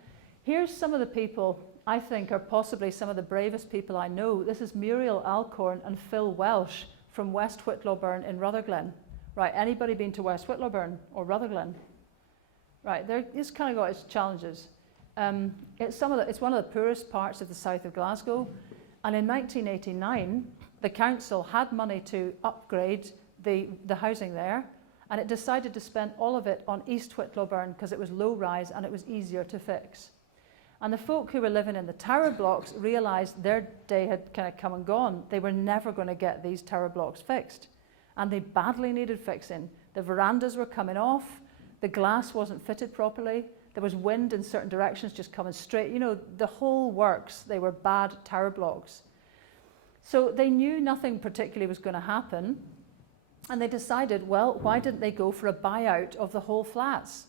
Here's some of the people I think are possibly some of the bravest people I know. This is Muriel Alcorn and Phil Welsh from West Whitlawburn in Rutherglen. Right, anybody been to West Whitlawburn or Rutherglen? Right, it's kind of got its challenges. It's one of the poorest parts of the south of Glasgow, and in 1989, the council had money to upgrade the housing there, and it decided to spend all of it on East Whitlawburn because it was low rise and it was easier to fix. And the folk who were living in the tower blocks realised their day had kind of come and gone. They were never going to get these tower blocks fixed, and they badly needed fixing. The verandas were coming off. The glass wasn't fitted properly. There was wind in certain directions just coming straight. You know, the whole works, they were bad tower blocks. So they knew nothing particularly was going to happen. And they decided, well, why didn't they go for a buyout of the whole flats?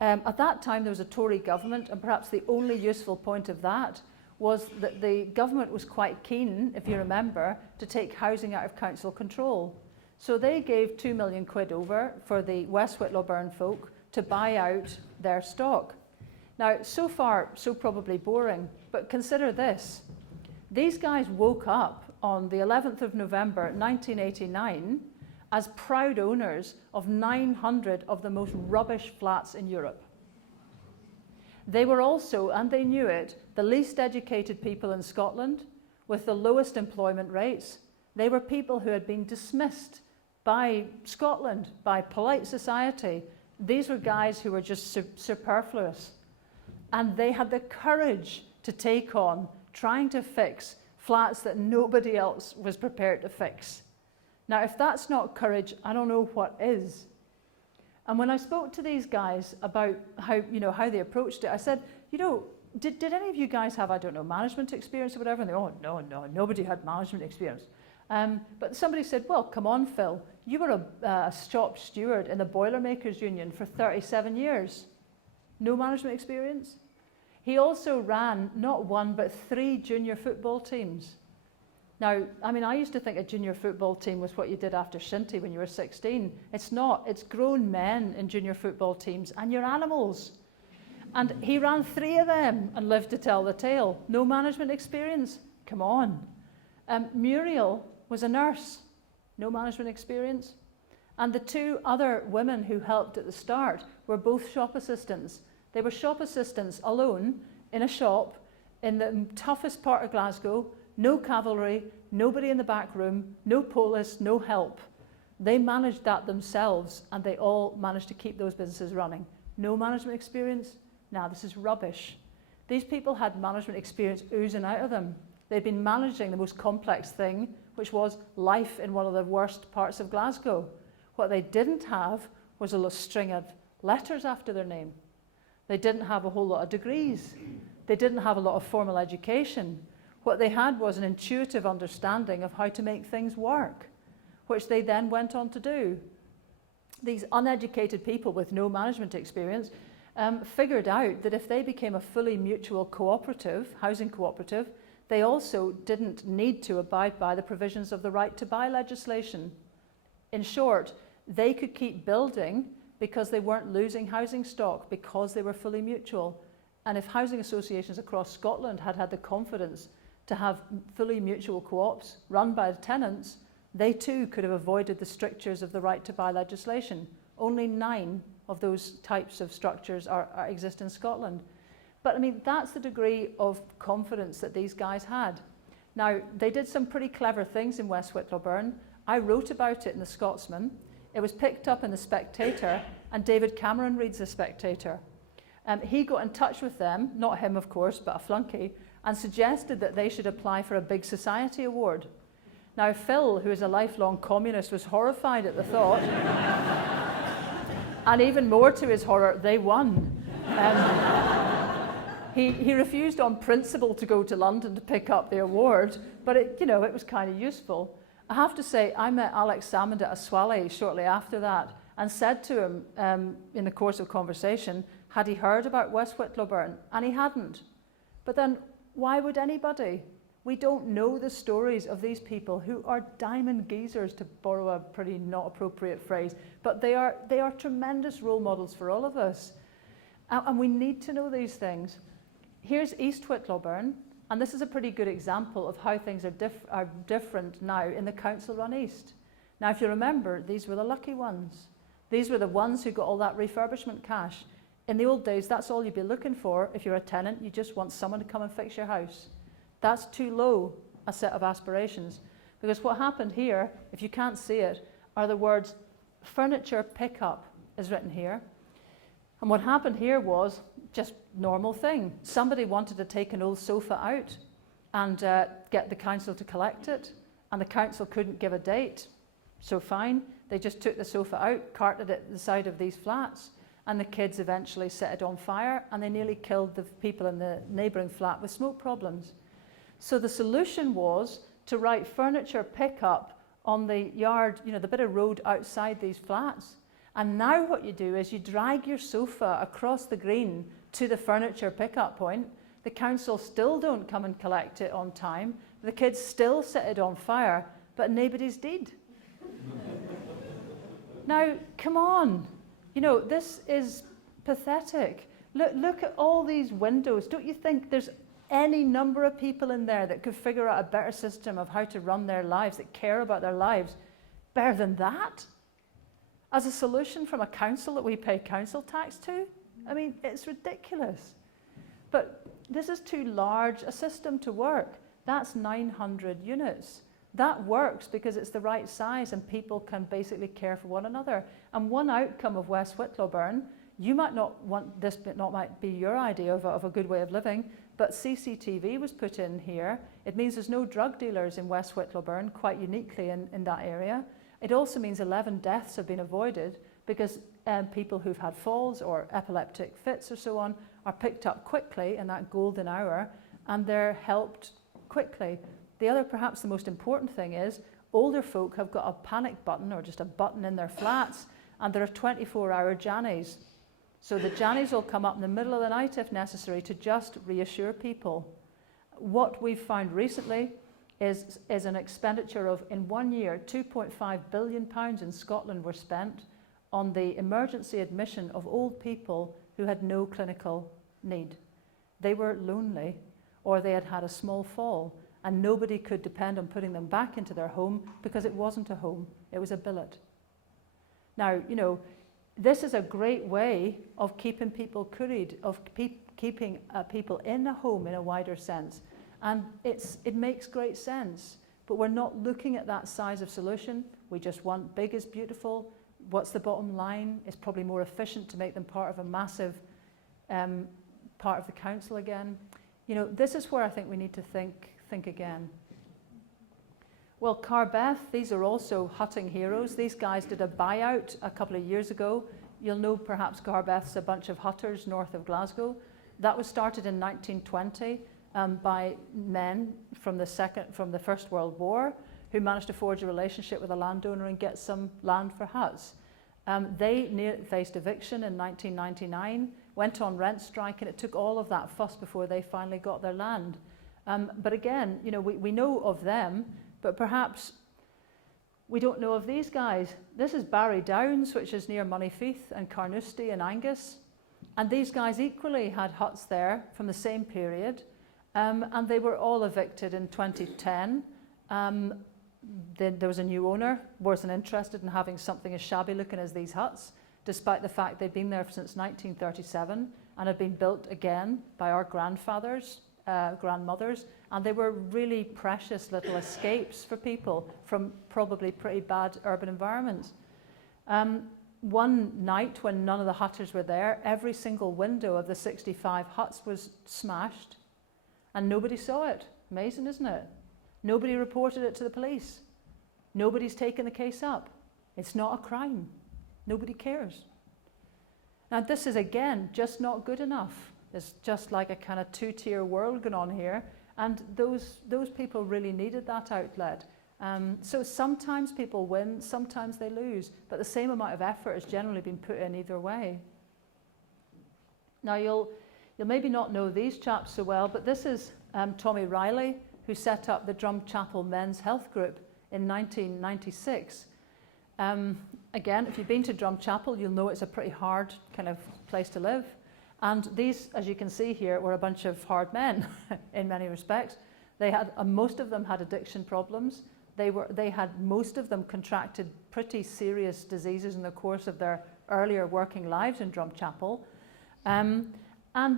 At that time, there was a Tory government, and perhaps the only useful point of that was that the government was quite keen, if you remember, to take housing out of council control. So they gave £2 million over for the West Whitlawburn folk to buy out their stock. Now, so far, so probably boring, but consider this. These guys woke up on the 11th of November 1989 as proud owners of 900 of the most rubbish flats in Europe. They were also, and they knew it, the least educated people in Scotland with the lowest employment rates. They were people who had been dismissed by Scotland, by polite society. These were guys who were just superfluous. And they had the courage to take on trying to fix flats that nobody else was prepared to fix. Now, if that's not courage, I don't know what is. And when I spoke to these guys about how they approached it, I said, did any of you guys have, I don't know, management experience or whatever? And they, oh, no, nobody had management experience. But somebody said, well, come on, Phil, you were a shop steward in the Boilermakers Union for 37 years. No management experience? He also ran not one, but 3 junior football teams. Now, I mean, I used to think a junior football team was what you did after shinty when you were 16. It's not. It's grown men in junior football teams, and you're animals. And he ran 3 of them and lived to tell the tale. No management experience? Come on. Muriel was a nurse. No management experience. And the 2 other women who helped at the start were both shop assistants. They were shop assistants alone in a shop in the toughest part of Glasgow. No cavalry, nobody in the back room, no police, no help. They managed that themselves, and they all managed to keep those businesses running. No management experience? Now, this is rubbish. These people had management experience oozing out of them. They'd been managing the most complex thing, which was life in one of the worst parts of Glasgow. What they didn't have was a string of letters after their name. They didn't have a whole lot of degrees. They didn't have a lot of formal education. What they had was an intuitive understanding of how to make things work, which they then went on to do. These uneducated people with no management experience figured out that if they became a fully mutual cooperative, housing cooperative, they also didn't need to abide by the provisions of the right to buy legislation. In short, they could keep building because they weren't losing housing stock because they were fully mutual. And if housing associations across Scotland had had the confidence to have fully mutual co-ops run by the tenants, they too could have avoided the strictures of the right to buy legislation. Only 9 of those types of structures exist in Scotland. But I mean, that's the degree of confidence that these guys had. Now, they did some pretty clever things in West Whittlowburn. I wrote about it in The Scotsman. It was picked up in The Spectator, and David Cameron reads The Spectator. He got in touch with them, not him of course, but a flunky, and suggested that they should apply for a Big Society award. Now Phil, who is a lifelong communist, was horrified at the thought. And even more to his horror, they won. He refused on principle to go to London to pick up the award, but it was kind of useful. I have to say, I met Alex Salmond at Aswali shortly after that and said to him in the course of conversation, had he heard about West Whittlowburn? And he hadn't. But then why would anybody? We don't know the stories of these people who are diamond geezers, to borrow a pretty not appropriate phrase, but they are tremendous role models for all of us. And we need to know these things. Here's East Whittlowburn, and this is a pretty good example of how things are different now in the council-run East. Now, if you remember, these were the lucky ones. These were the ones who got all that refurbishment cash. In the old days, that's all you'd be looking for. If you're a tenant, you just want someone to come and fix your house. That's too low a set of aspirations. Because what happened here, if you can't see it, are the words furniture pickup is written here. And what happened here was just normal thing. Somebody wanted to take an old sofa out and get the council to collect it, and the council couldn't give a date. So fine, they just took the sofa out, carted it to the side of these flats, and the kids eventually set it on fire, and they nearly killed the people in the neighbouring flat with smoke problems. So the solution was to write furniture pickup on the yard, the bit of road outside these flats. And now what you do is you drag your sofa across the green to the furniture pickup point. The council still don't come and collect it on time. The kids still set it on fire, but nobody's dead. Now, come on. This is pathetic. Look at all these windows. Don't you think there's any number of people in there that could figure out a better system of how to run their lives, that care about their lives, better than that? As a solution from a council that we pay council tax to? I mean, it's ridiculous. But this is too large a system to work. That's 900 units. That works because it's the right size and people can basically care for one another. And one outcome of West Whittlowburn, you might not want this, but not might be your idea of a good way of living, but CCTV was put in here. It means there's no drug dealers in West Whittlowburn, quite uniquely in that area. It also means 11 deaths have been avoided because people who've had falls or epileptic fits or so on are picked up quickly in that golden hour, and they're helped quickly. The other, perhaps the most important thing is, older folk have got a panic button or just a button in their flats, and there are 24-hour Jannies. So the Jannies will come up in the middle of the night if necessary to just reassure people. What we've found recently is an expenditure of, in 1 year, £2.5 billion in Scotland were spent on the emergency admission of old people who had no clinical need. They were lonely, or they had had a small fall, and nobody could depend on putting them back into their home because it wasn't a home, it was a billet. Now, this is a great way of keeping people curried, of keeping people in a home in a wider sense. And it makes great sense, but we're not looking at that size of solution. We just want big is beautiful. What's the bottom line? It's probably more efficient to make them part of a massive part of the council again. This is where I think we need to think again. Well, Carbeth, these are also hutting heroes. These guys did a buyout a couple of years ago. You'll know perhaps Carbeth's a bunch of hutters north of Glasgow. That was started in 1920 by men from the First World War who managed to forge a relationship with a landowner and get some land for huts. They faced eviction in 1999, went on rent strike, and it took all of that fuss before they finally got their land. But again, we know of them, but perhaps we don't know of these guys. This is Barry Downs, which is near Moneyfeith and Carnoustie and Angus. And these guys equally had huts there from the same period. And they were all evicted in 2010. Then there was a new owner, wasn't interested in having something as shabby looking as these huts, despite the fact they'd been there since 1937 and had been built again by our grandfathers grandmothers, and they were really precious little escapes for people from probably pretty bad urban environments. One night when none of the hutters were there, every single window of the 65 huts was smashed and nobody saw it. Amazing, isn't it? Nobody reported it to the police. Nobody's taken the case up. It's not a crime. Nobody cares. Now this is, again, just not good enough. It's just like a kind of two-tier world going on here, and those people really needed that outlet. So sometimes people win, sometimes they lose, but the same amount of effort has generally been put in either way. Now you'll maybe not know these chaps so well, but this is Tommy Riley, who set up the Drumchapel Men's Health Group in 1996. Again, if you've been to Drumchapel, you'll know it's a pretty hard kind of place to live. And these, as you can see here, were a bunch of hard men in many respects. They had, most of them had addiction problems. They had, most of them contracted pretty serious diseases in the course of their earlier working lives in Drumchapel. And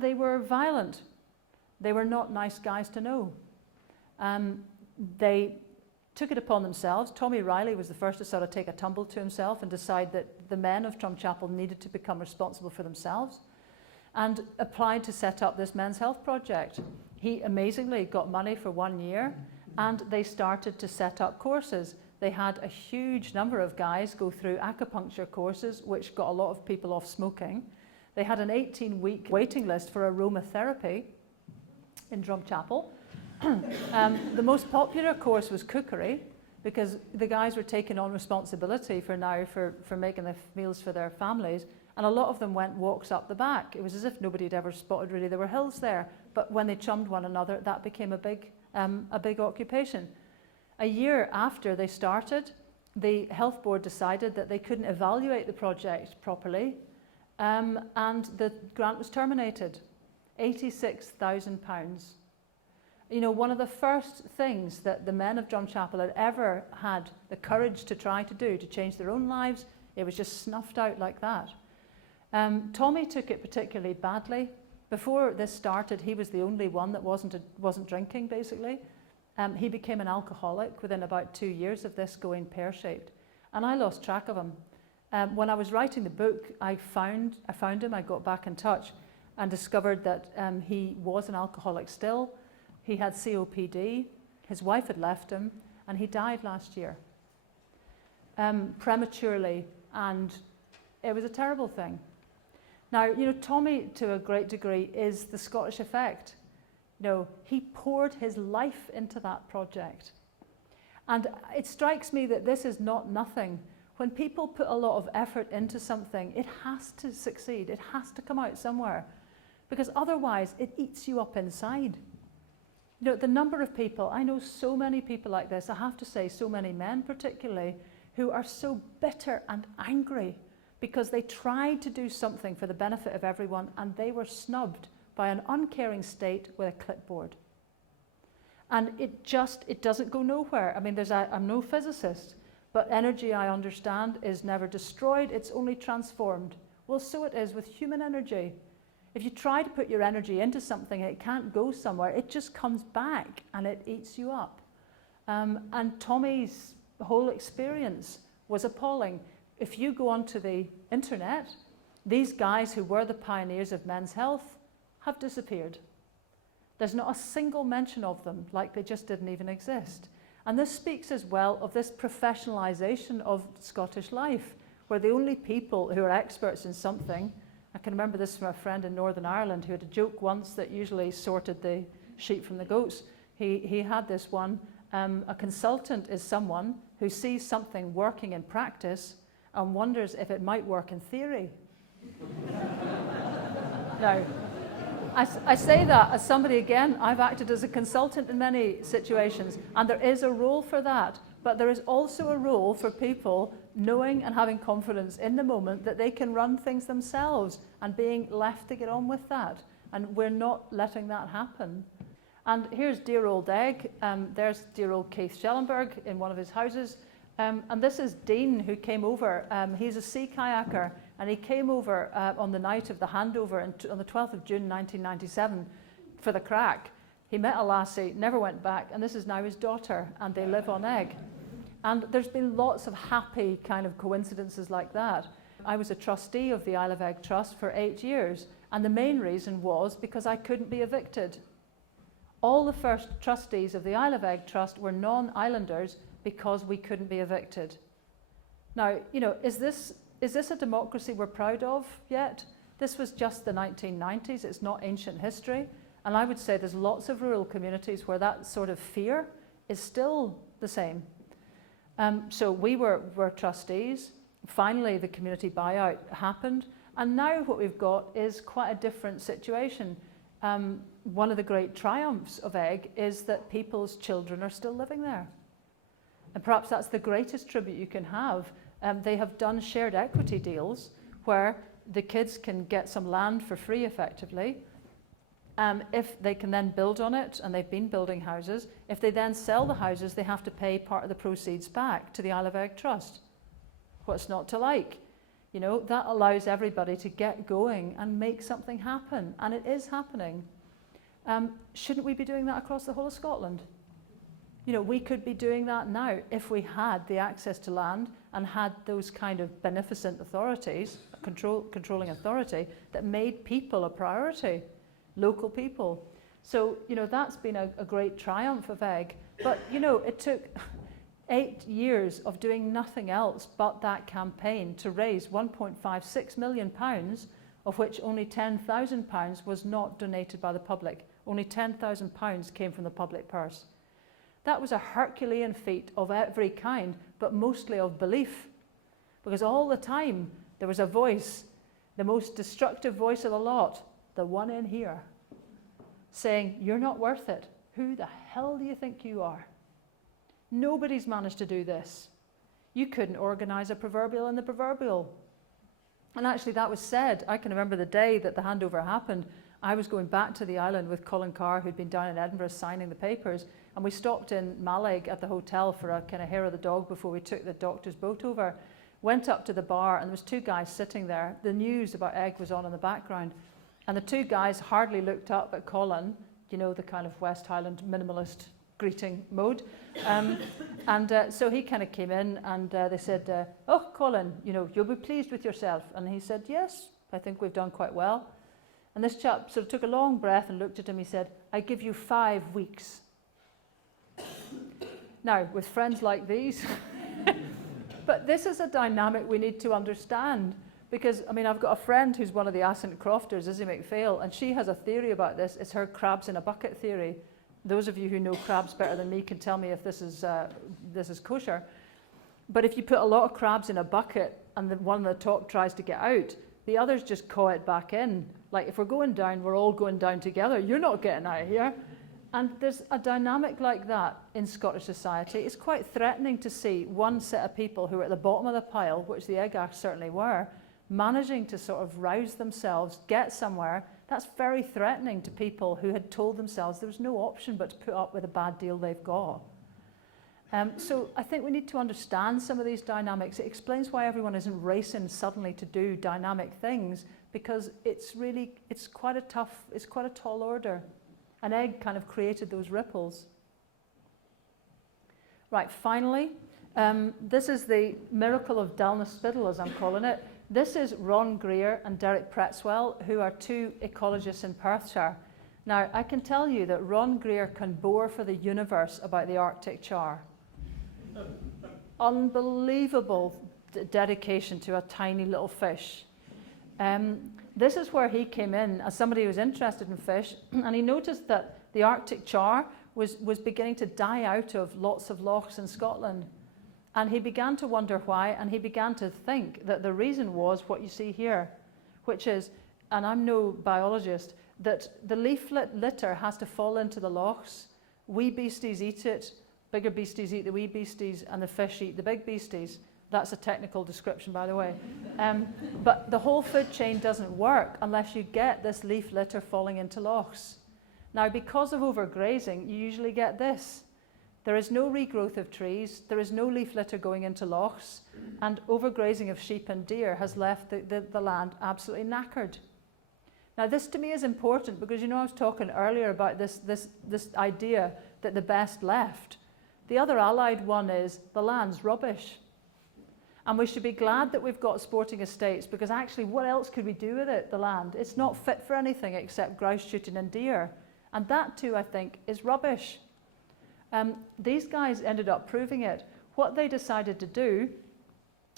they were violent. They were not nice guys to know. They took it upon themselves. Tommy Riley was the first to sort of take a tumble to himself and decide that the men of Drumchapel needed to become responsible for themselves, and applied to set up this men's health project. He amazingly got money for 1 year, and they started to set up courses. They had a huge number of guys go through acupuncture courses, which got a lot of people off smoking. They had an 18-week waiting list for aromatherapy in Drumchapel. The most popular course was cookery, because the guys were taking on responsibility for making the meals for their families, and a lot of them went walks up the back. It was as if nobody had ever spotted really there were hills there, but when they chummed one another, that became a big occupation. A year after they started, the health board decided that they couldn't evaluate the project properly, and the grant was terminated. £86,000. You know, one of the first things that the men of Drumchapel had ever had the courage to try to do to change their own lives, it was just snuffed out like that. Tommy took it particularly badly. Before this started, he was the only one that wasn't drinking, basically. He became an alcoholic within about 2 years of this going pear-shaped, and I lost track of him. When I was writing the book, I found him. I got back in touch and discovered that he was an alcoholic still. He had COPD, his wife had left him, and he died last year prematurely, and it was a terrible thing. Now, you know, Tommy, to a great degree, is the Scottish effect. You know, he poured his life into that project. And it strikes me that this is not nothing. When people put a lot of effort into something, it has to succeed. It has to come out somewhere, because otherwise it eats you up inside. You know, the number of people, I know so many people like this, I have to say so many men particularly, who are so bitter and angry because they tried to do something for the benefit of everyone and they were snubbed by an uncaring state with a clipboard. And it doesn't go nowhere. I mean, I'm no physicist, but energy, I understand, is never destroyed, it's only transformed. Well, so it is with human energy. If you try to put your energy into something and it can't go somewhere, it just comes back and it eats you up. And Tommy's whole experience was appalling. If you go onto the internet, these guys who were the pioneers of men's health have disappeared. There's not a single mention of them, like they just didn't even exist. And this speaks as well of this professionalisation of Scottish life, where the only people who are experts in something, I can remember this from a friend in Northern Ireland who had a joke once that usually sorted the sheep from the goats. He had this one, a consultant is someone who sees something working in practice and wonders if it might work in theory. Now, I say that as somebody, again, I've acted as a consultant in many situations, and there is a role for that, but there is also a role for people knowing and having confidence in the moment that they can run things themselves and being left to get on with that. And we're not letting that happen. And here's dear old Egg. There's dear old Keith Schellenberg in one of his houses. And this is Dean, who came over. He's a sea kayaker, and he came over on the night of the handover on the 12th of June 1997 for the crack. He met a lassie, never went back, and this is now his daughter, and they live on egg. And there's been lots of happy kind of coincidences like that. I was a trustee of the Isle of Egg Trust for 8 years, and the main reason was because I couldn't be evicted. All the first trustees of the Isle of Egg Trust were non-islanders because we couldn't be evicted. Now, you know, is this a democracy we're proud of yet? This was just the 1990s, it's not ancient history. And I would say there's lots of rural communities where that sort of fear is still the same. So we were trustees. Finally, the community buyout happened. And now what we've got is quite a different situation. One of the great triumphs of Egg is that people's children are still living there. And perhaps that's the greatest tribute you can have. They have done shared equity deals where the kids can get some land for free effectively. If they can then build on it, and they've been building houses, if they then sell the houses, they have to pay part of the proceeds back to the Isle of Egg Trust. What's not to like? You know, that allows everybody to get going and make something happen, and it is happening. Shouldn't we be doing that across the whole of Scotland? You know, we could be doing that now if we had the access to land and had those kind of beneficent authorities, controlling authority, that made people a priority. Local people. So, you know, that's been a great triumph of Egg. But, you know, it took 8 years of doing nothing else but that campaign to raise £1.56 million, of which only £10,000 was not donated by the public. Only £10,000 came from the public purse. That was a Herculean feat of every kind, but mostly of belief. Because all the time there was a voice, the most destructive voice of the lot, the one in here, saying, you're not worth it. Who the hell do you think you are? Nobody's managed to do this. You couldn't organise a proverbial in the proverbial. And actually that was said. I can remember the day that the handover happened. I was going back to the island with Colin Carr, who'd been down in Edinburgh signing the papers, and we stopped in Mallaig at the hotel for a kind of hair of the dog before we took the doctor's boat over. Went up to the bar, and there was 2 guys sitting there. The news about Egg was on in the background. And the 2 guys hardly looked up at Colin, you know, the kind of West Highland minimalist greeting mode. So he kind of came in and they said, oh, Colin, you know, you'll be pleased with yourself. And he said, yes, I think we've done quite well. And this chap sort of took a long breath and looked at him. He said, I give you 5 weeks. Now, with friends like these, but this is a dynamic we need to understand. Because, I mean, I've got a friend who's one of the Ascent Crofters, Izzy McPhail, and she has a theory about this. It's her crabs in a bucket theory. Those of you who know crabs better than me can tell me if this is kosher. But if you put a lot of crabs in a bucket and the one on the top tries to get out, the others just caw it back in. Like, if we're going down, we're all going down together. You're not getting out of here. And there's a dynamic like that in Scottish society. It's quite threatening to see one set of people who are at the bottom of the pile, which the Egg Act certainly were, managing to sort of rouse themselves, get somewhere. That's very threatening to people who had told themselves there was no option but to put up with a bad deal they've got. So I think we need to understand some of these dynamics. It explains why everyone isn't racing suddenly to do dynamic things, because it's quite a tall order. And Egg kind of created those ripples. Right, finally, this is the miracle of Dalnaspidal, as I'm calling it. This is Ron Greer and Derek Pretzwell, who are 2 ecologists in Perthshire. Now, I can tell you that Ron Greer can bore for the universe about the Arctic char. Unbelievable dedication to a tiny little fish. This is where he came in as somebody who was interested in fish, and he noticed that the Arctic char was beginning to die out of lots of lochs in Scotland. And he began to wonder why, and he began to think that the reason was what you see here, which is, and I'm no biologist, that the leaf litter has to fall into the lochs. Wee beasties eat it, bigger beasties eat the wee beasties, and the fish eat the big beasties. That's a technical description, by the way. But the whole food chain doesn't work unless you get this leaf litter falling into lochs. Now, because of overgrazing, you usually get this. There is no regrowth of trees, there is no leaf litter going into lochs, and overgrazing of sheep and deer has left the land absolutely knackered. Now this to me is important because, you know, I was talking earlier about this idea that the best left. The other allied one is the land's rubbish. And we should be glad that we've got sporting estates, because actually what else could we do with it, the land? It's not fit for anything except grouse shooting and deer. And that too, I think, is rubbish. These guys ended up proving it. What they decided to do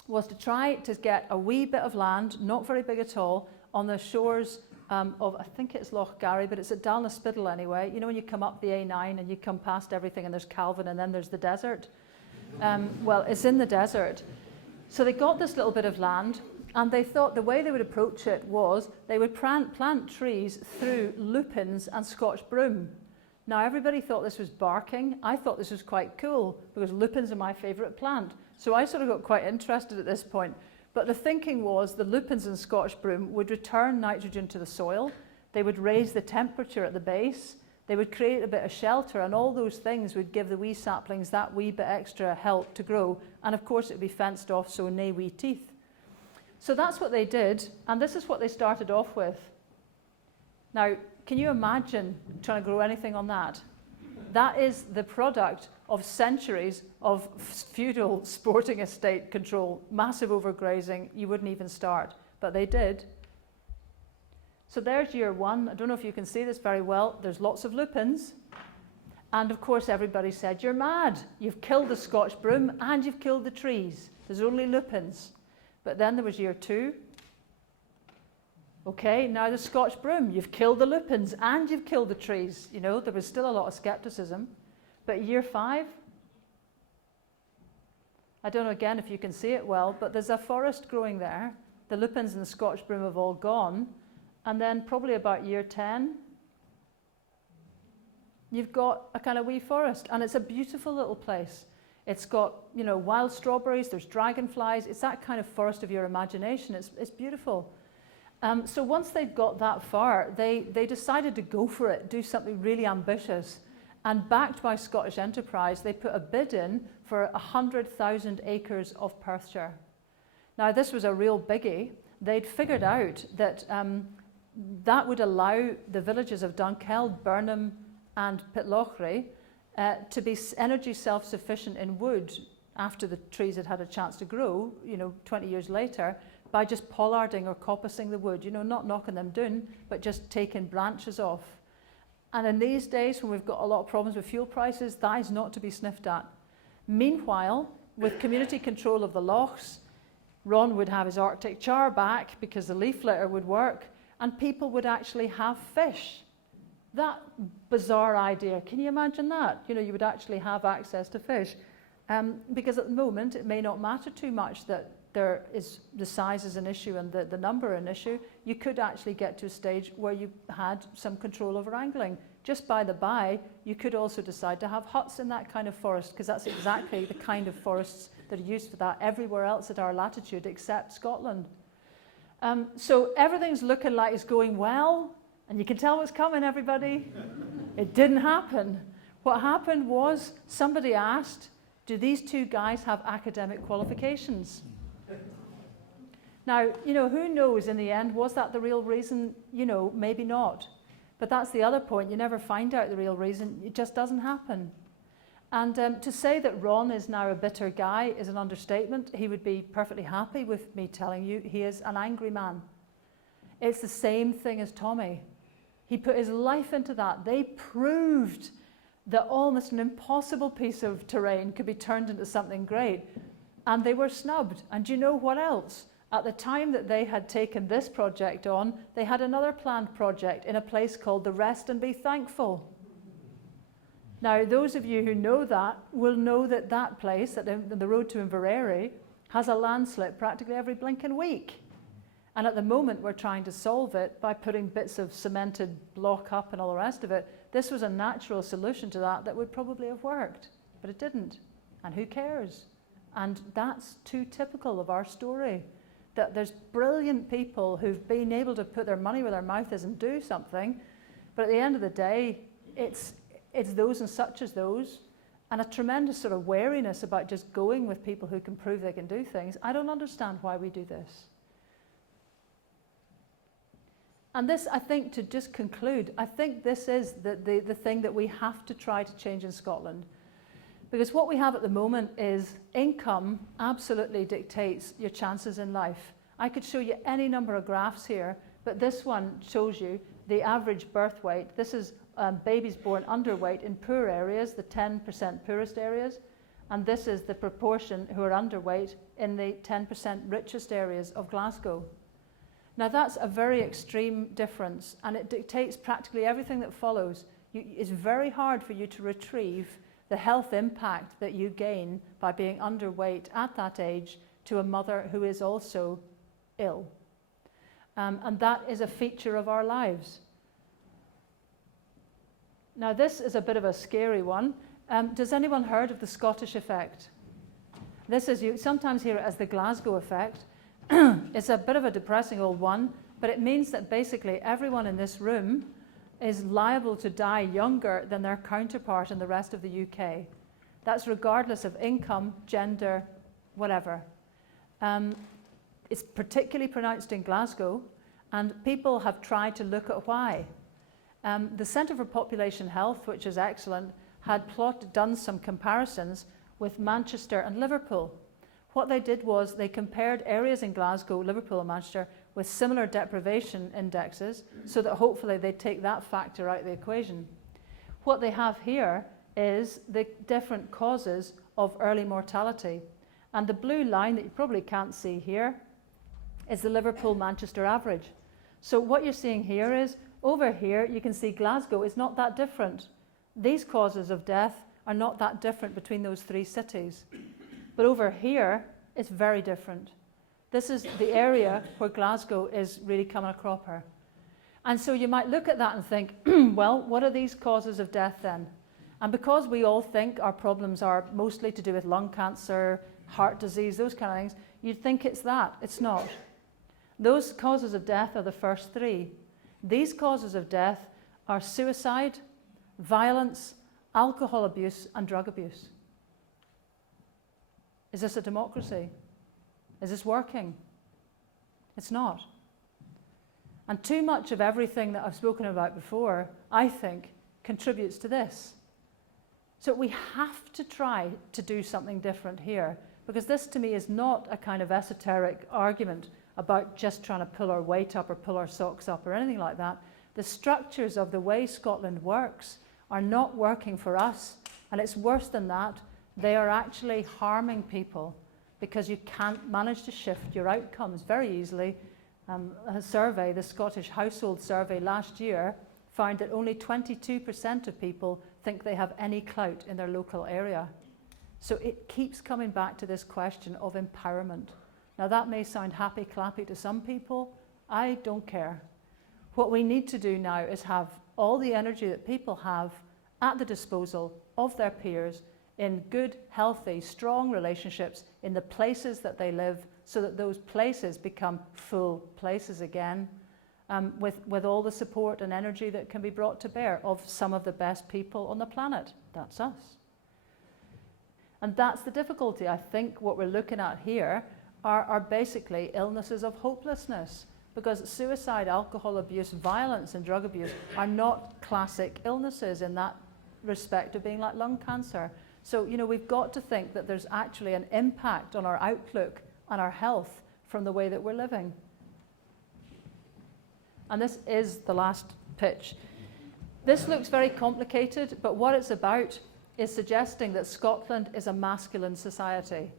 was to try to get a wee bit of land, not very big at all, on the shores of, I think it's Loch Garry, but it's at Dalnaspidal anyway. You know, when you come up the A9 and you come past everything and there's Calvin and then there's the desert. Well, it's in the desert. So they got this little bit of land, and they thought the way they would approach it was they would plant trees through lupins and Scotch broom. Now everybody thought this was barking. I thought this was quite cool because lupins are my favourite plant. So I sort of got quite interested at this point. But the thinking was the lupins and Scotch broom would return nitrogen to the soil. They would raise the temperature at the base. They would create a bit of shelter, and all those things would give the wee saplings that wee bit extra help to grow. And of course it would be fenced off, so nae wee teeth. So that's what they did, and this is what they started off with. Now, can you imagine trying to grow anything on that? That is the product of centuries of feudal sporting estate control, massive overgrazing. You wouldn't even start, but they did. So there's year one. I don't know if you can see this very well. There's lots of lupins. And of course, everybody said, you're mad. You've killed the Scotch broom and you've killed the trees. There's only lupins. But then there was year two. Okay, now the Scotch broom. You've killed the lupins and you've killed the trees. You know, there was still a lot of skepticism. But year five, I don't know again if you can see it well, but there's a forest growing there. The lupins and the Scotch broom have all gone. And then probably about year 10, you've got a kind of wee forest, and it's a beautiful little place. It's got, you know, wild strawberries, there's dragonflies. It's that kind of forest of your imagination. It's beautiful. So once they'd got that far, they decided to go for it, do something really ambitious. And backed by Scottish Enterprise, they put a bid in for 100,000 acres of Perthshire. Now, this was a real biggie. They'd figured out that that would allow the villages of Dunkeld, Burnham and Pitlochry to be energy self-sufficient in wood after the trees had had a chance to grow, you know, 20 years later, by just pollarding or coppicing the wood, you know, not knocking them down, but just taking branches off. And in these days, when we've got a lot of problems with fuel prices, that is not to be sniffed at. Meanwhile, with community control of the lochs, Ron would have his Arctic char back because the leaf litter would work, and people would actually have fish. That bizarre idea, can you imagine that? You know, you would actually have access to fish. Because at the moment, it may not matter too much that there is the size is an issue and the number an issue. You could actually get to a stage where you had some control over angling. Just by the by, you could also decide to have huts in that kind of forest, because that's exactly the kind of forests that are used for that everywhere else at our latitude except Scotland. So everything's looking like it's going well, and you can tell what's coming, everybody. It didn't happen. What happened was somebody asked, do these two guys have academic qualifications? Now, you know, who knows in the end, was that the real reason? You know, maybe not. But that's the other point. You never find out the real reason. It just doesn't happen. And to say that Ron is now a bitter guy is an understatement. He would be perfectly happy with me telling you he is an angry man. It's the same thing as Tommy. He put his life into that. They proved that almost an impossible piece of terrain could be turned into something great. And they were snubbed. And do you know what else? At the time that they had taken this project on, they had another planned project in a place called the Rest and Be Thankful. Now, those of you who know that will know that that place, at the road to Inverary, has a landslip practically every blinking week. And at the moment, we're trying to solve it by putting bits of cemented block up and all the rest of it. This was a natural solution to that would probably have worked, but it didn't. And who cares? And that's too typical of our story, that there's brilliant people who've been able to put their money where their mouth is and do something, but at the end of the day, it's those and such as those, and a tremendous sort of wariness about just going with people who can prove they can do things. I don't understand why we do this. And this, I think, to just conclude, I think this is the thing that we have to try to change in Scotland. Because what we have at the moment is income absolutely dictates your chances in life. I could show you any number of graphs here, but this one shows you the average birth weight. This is babies born underweight in poor areas, the 10% poorest areas, and this is the proportion who are underweight in the 10% richest areas of Glasgow. Now that's a very extreme difference, and it dictates practically everything that follows. It's very hard for you to retrieve the health impact that you gain by being underweight at that age to a mother who is also ill. And that is a feature of our lives. Now this is a bit of a scary one. Does anyone heard of the Scottish effect? This is, you sometimes hear it as the Glasgow effect. It's a bit of a depressing old one, but it means that basically everyone in this room is liable to die younger than their counterpart in the rest of the UK. That's regardless of income, gender, whatever. It's particularly pronounced in Glasgow, and people have tried to look at why. The Centre for Population Health, which is excellent, had done some comparisons with Manchester and Liverpool. What they did was they compared areas in Glasgow, Liverpool and Manchester with similar deprivation indexes so that hopefully they'd take that factor out of the equation. What they have here is the different causes of early mortality. And the blue line that you probably can't see here is the Liverpool-Manchester average. So what you're seeing here is, over here you can see Glasgow is not that different. These causes of death are not that different between those three cities. But over here, it's very different. This is the area where Glasgow is really coming a cropper. And so you might look at that and think, well, what are these causes of death then? And because we all think our problems are mostly to do with lung cancer, heart disease, those kind of things, you'd think it's that. It's not. Those causes of death are the first three. These causes of death are suicide, violence, alcohol abuse, and drug abuse. Is this a democracy? Is this working? It's not. And too much of everything that I've spoken about before, I think, contributes to this. So we have to try to do something different here, because this to me is not a kind of esoteric argument about just trying to pull our weight up or pull our socks up or anything like that. The structures of the way Scotland works are not working for us, and it's worse than that. They are actually harming people because you can't manage to shift your outcomes very easily. A survey, the Scottish Household Survey last year, found that only 22% of people think they have any clout in their local area. So it keeps coming back to this question of empowerment. Now that may sound happy-clappy to some people. I don't care. What we need to do now is have all the energy that people have at the disposal of their peers in good, healthy, strong relationships in the places that they live, so that those places become full places again, with all the support and energy that can be brought to bear of some of the best people on the planet. That's us. And that's the difficulty. I think what we're looking at here are basically illnesses of hopelessness, because suicide, alcohol abuse, violence and drug abuse are not classic illnesses in that respect of being like lung cancer. So, you know, we've got to think that there's actually an impact on our outlook and our health from the way that we're living. And this is the last pitch. This looks very complicated, but what it's about is suggesting that Scotland is a masculine society.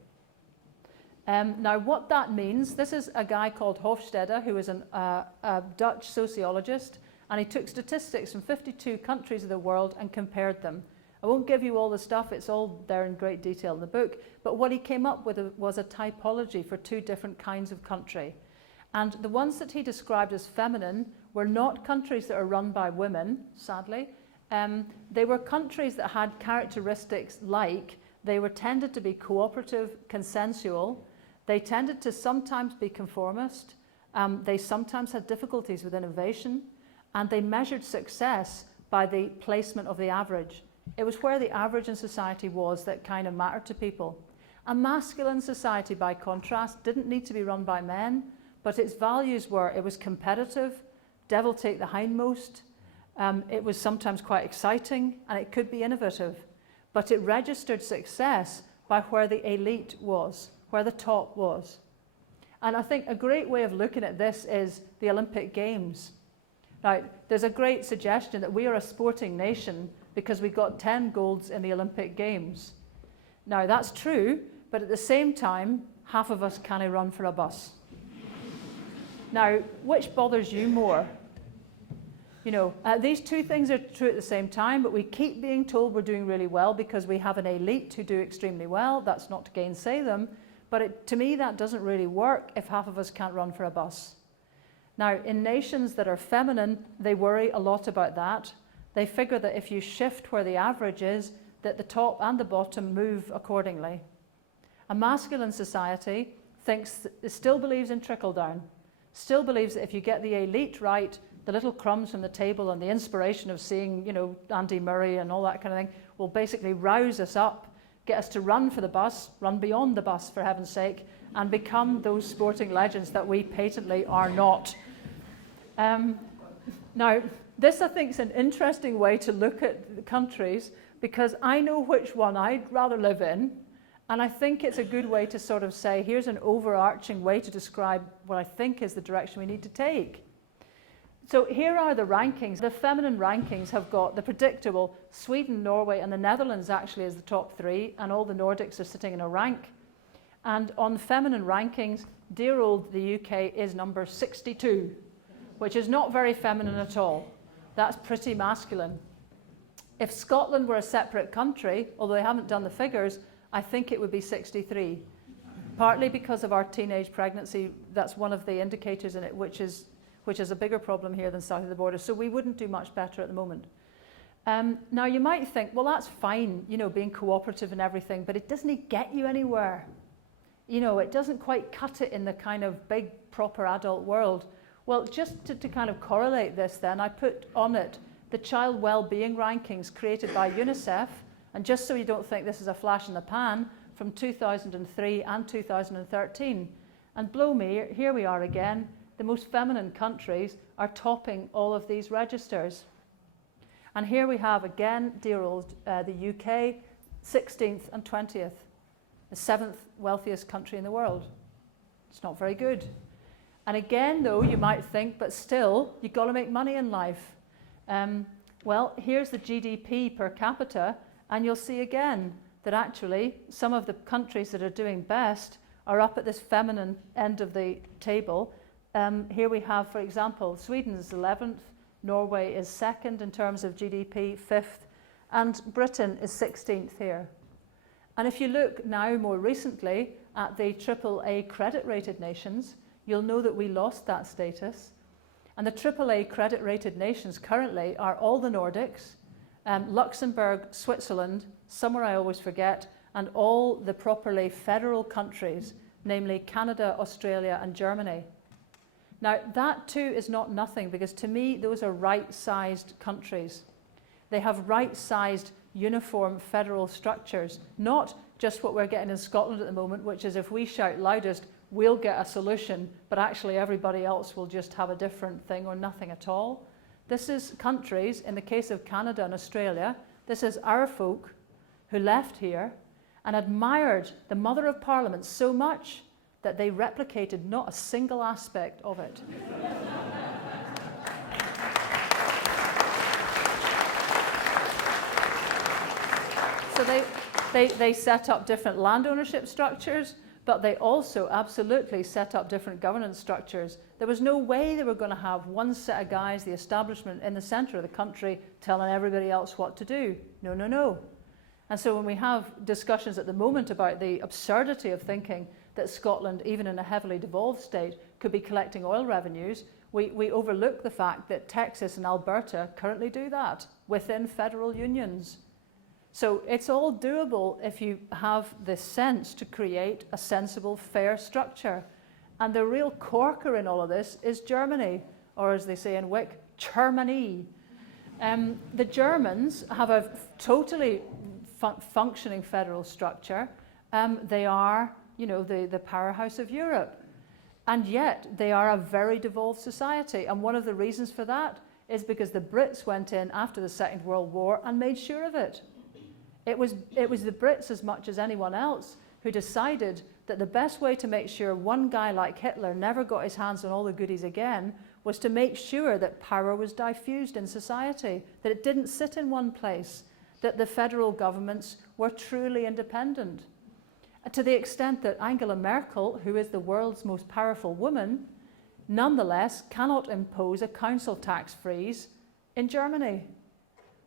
Now, what that means, this is a guy called Hofstede, who is a Dutch sociologist, and he took statistics from 52 countries of the world and compared them. I won't give you all the stuff, it's all there in great detail in the book, but what he came up with was a typology for two different kinds of country. And the ones that he described as feminine were not countries that are run by women, sadly. They were countries that had characteristics like they were tended to be cooperative, consensual, they tended to sometimes be conformist, they sometimes had difficulties with innovation, and they measured success by the placement of the average. It was where the average in society was that kind of mattered to people. A masculine society, by contrast, didn't need to be run by men, but its values were it was competitive, devil take the hindmost. It was sometimes quite exciting, and it could be innovative, but it registered success by where the elite was, where the top was. And I think a great way of looking at this is the Olympic Games. Now, there's a great suggestion that we are a sporting nation because we got 10 golds in the Olympic Games. Now, that's true, but at the same time, half of us can't run for a bus. Now, which bothers you more? You know, these two things are true at the same time, but we keep being told we're doing really well because we have an elite who do extremely well. That's not to gainsay them, but to me that doesn't really work if half of us can't run for a bus. Now, in nations that are feminine, they worry a lot about that. They figure that if you shift where the average is, that the top and the bottom move accordingly. A masculine society still believes in trickle-down, still believes that if you get the elite right, the little crumbs from the table and the inspiration of seeing, you know, Andy Murray and all that kind of thing will basically rouse us up, get us to run for the bus, run beyond the bus for heaven's sake, and become those sporting legends that we patently are not. Now, this I think is an interesting way to look at the countries because I know which one I'd rather live in, and I think it's a good way to sort of say, here's an overarching way to describe what I think is the direction we need to take. So here are the rankings. The feminine rankings have got the predictable Sweden, Norway, and the Netherlands actually as the top three, and all the Nordics are sitting in a rank. And on feminine rankings, dear old the UK is number 62, which is not very feminine at all. That's pretty masculine. If Scotland were a separate country, although they haven't done the figures, I think it would be 63. Partly because of our teenage pregnancy, that's one of the indicators in it, which is a bigger problem here than south of the border. So we wouldn't do much better at the moment. Now you might think, well, that's fine, you know, being cooperative and everything, but it doesn't get you anywhere. You know, it doesn't quite cut it in the kind of big, proper adult world. Well, just to kind of correlate this then, I put on it the child well-being rankings created by UNICEF, and just so you don't think this is a flash in the pan, from 2003 and 2013. And blow me, here we are again, the most feminine countries are topping all of these registers. And here we have again, dear old the UK, 16th and 20th, the 7th wealthiest country in the world. It's not very good. And again, though, you might think, but still, you've got to make money in life. Well, here's the GDP per capita, and you'll see again that actually some of the countries that are doing best are up at this feminine end of the table. Here we have, for example, Sweden is 11th, Norway is 2nd in terms of GDP, 5th, and Britain is 16th here. And if you look now more recently at the AAA credit-rated nations, you'll know that we lost that status. And the AAA credit-rated nations currently are all the Nordics, Luxembourg, Switzerland, somewhere I always forget, and all the properly federal countries, namely Canada, Australia, and Germany. Now, that too is not nothing, because to me, those are right-sized countries. They have right-sized, uniform federal structures, not just what we're getting in Scotland at the moment, which is if we shout loudest, we'll get a solution, but actually everybody else will just have a different thing or nothing at all. This is countries, in the case of Canada and Australia, this is our folk who left here and admired the Mother of Parliament so much that they replicated not a single aspect of it. So they set up different land ownership structures, but they also absolutely set up different governance structures. There was no way they were going to have one set of guys, the establishment, in the centre of the country telling everybody else what to do. No, no, no. And so when we have discussions at the moment about the absurdity of thinking that Scotland, even in a heavily devolved state, could be collecting oil revenues, we overlook the fact that Texas and Alberta currently do that within federal unions. So it's all doable if you have the sense to create a sensible, fair structure. And the real corker in all of this is Germany, or as they say in Wick, Germany. The Germans have a totally functioning federal structure. They are, you know, the powerhouse of Europe. And yet they are a very devolved society. And one of the reasons for that is because the Brits went in after the Second World War and made sure of it. It was the Brits as much as anyone else who decided that the best way to make sure one guy like Hitler never got his hands on all the goodies again was to make sure that power was diffused in society, that it didn't sit in one place, that the federal governments were truly independent. To the extent that Angela Merkel, who is the world's most powerful woman, nonetheless cannot impose a council tax freeze in Germany,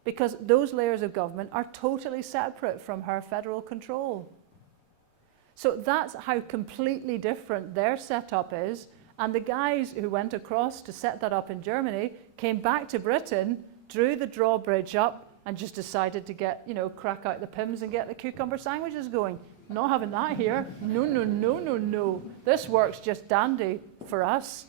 because those layers of government are totally separate from her federal control. So that's how completely different their setup is. And the guys who went across to set that up in Germany came back to Britain, drew the drawbridge up, and just decided to get, crack out the Pims and get the cucumber sandwiches going. Not having that here. No, no, no, no, no. This works just dandy for us.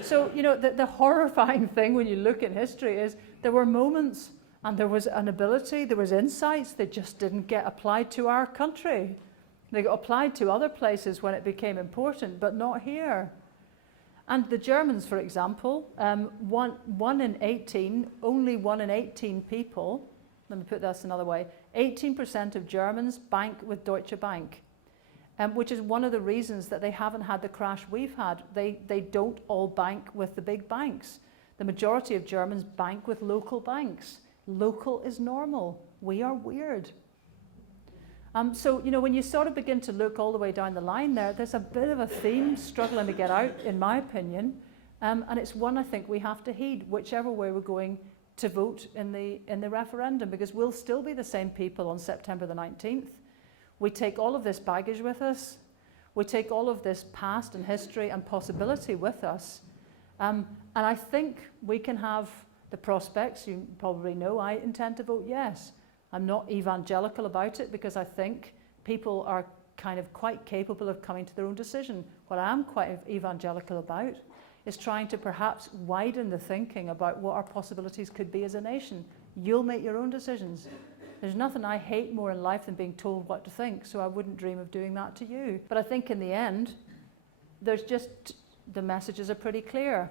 So, the horrifying thing when you look at history is there were moments and there was an ability, there was insights that just didn't get applied to our country. They got applied to other places when it became important, but not here. And the Germans, for example, only 1 in 18 people, let me put this another way, 18% of Germans bank with Deutsche Bank, which is one of the reasons that they haven't had the crash we've had. They don't all bank with the big banks. The majority of Germans bank with local banks. Local is normal. We are weird. So, when you sort of begin to look all the way down the line there's a bit of a theme struggling to get out, in my opinion, and it's one I think we have to heed, whichever way we're going to vote in the referendum, because we'll still be the same people on September the 19th. We take all of this baggage with us. We take all of this past and history and possibility with us. And I think we can have the prospects. You probably know I intend to vote yes. I'm not evangelical about it because I think people are kind of quite capable of coming to their own decision. What I am quite evangelical about is trying to perhaps widen the thinking about what our possibilities could be as a nation. You'll make your own decisions. There's nothing I hate more in life than being told what to think, so I wouldn't dream of doing that to you. But I think in the end, the messages are pretty clear.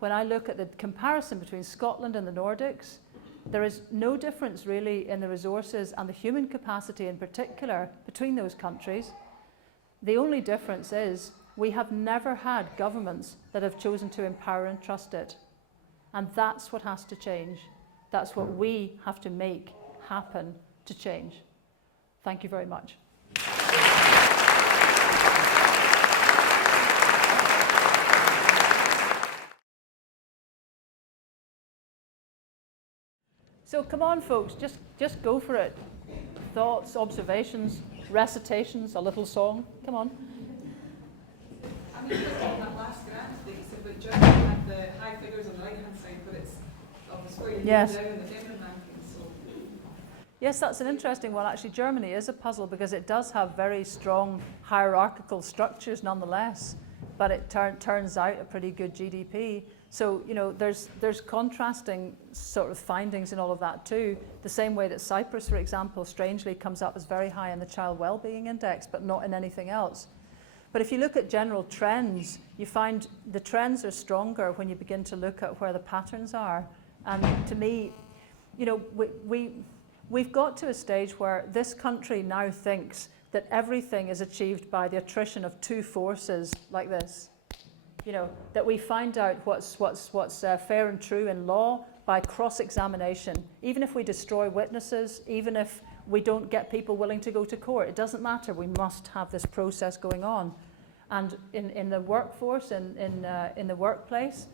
When I look at the comparison between Scotland and the Nordics, there is no difference really in the resources and the human capacity in particular between those countries. The only difference is we have never had governments that have chosen to empower and trust it. And that's what has to change. That's what we have to make happen to change. Thank you very much. So come on, folks, just go for it. Thoughts, observations, recitations, a little song. Come on. I mean, looking at that last graph, they said that Germany had the high figures on the right-hand side, but it's obviously down in the Denver rankings. So. Yes, that's an interesting one. Actually, Germany is a puzzle because it does have very strong hierarchical structures nonetheless, but it turns out a pretty good GDP. So, there's contrasting sort of findings in all of that too. The same way that Cyprus, for example, strangely comes up as very high in the Child Wellbeing Index, but not in anything else. But if you look at general trends, you find the trends are stronger when you begin to look at where the patterns are. And to me, we've got to a stage where this country now thinks that everything is achieved by the attrition of two forces like this. That we find out what's fair and true in law by cross-examination. Even if we destroy witnesses, even if we don't get people willing to go to court, it doesn't matter. We must have this process going on. And in the workforce, in the workplace,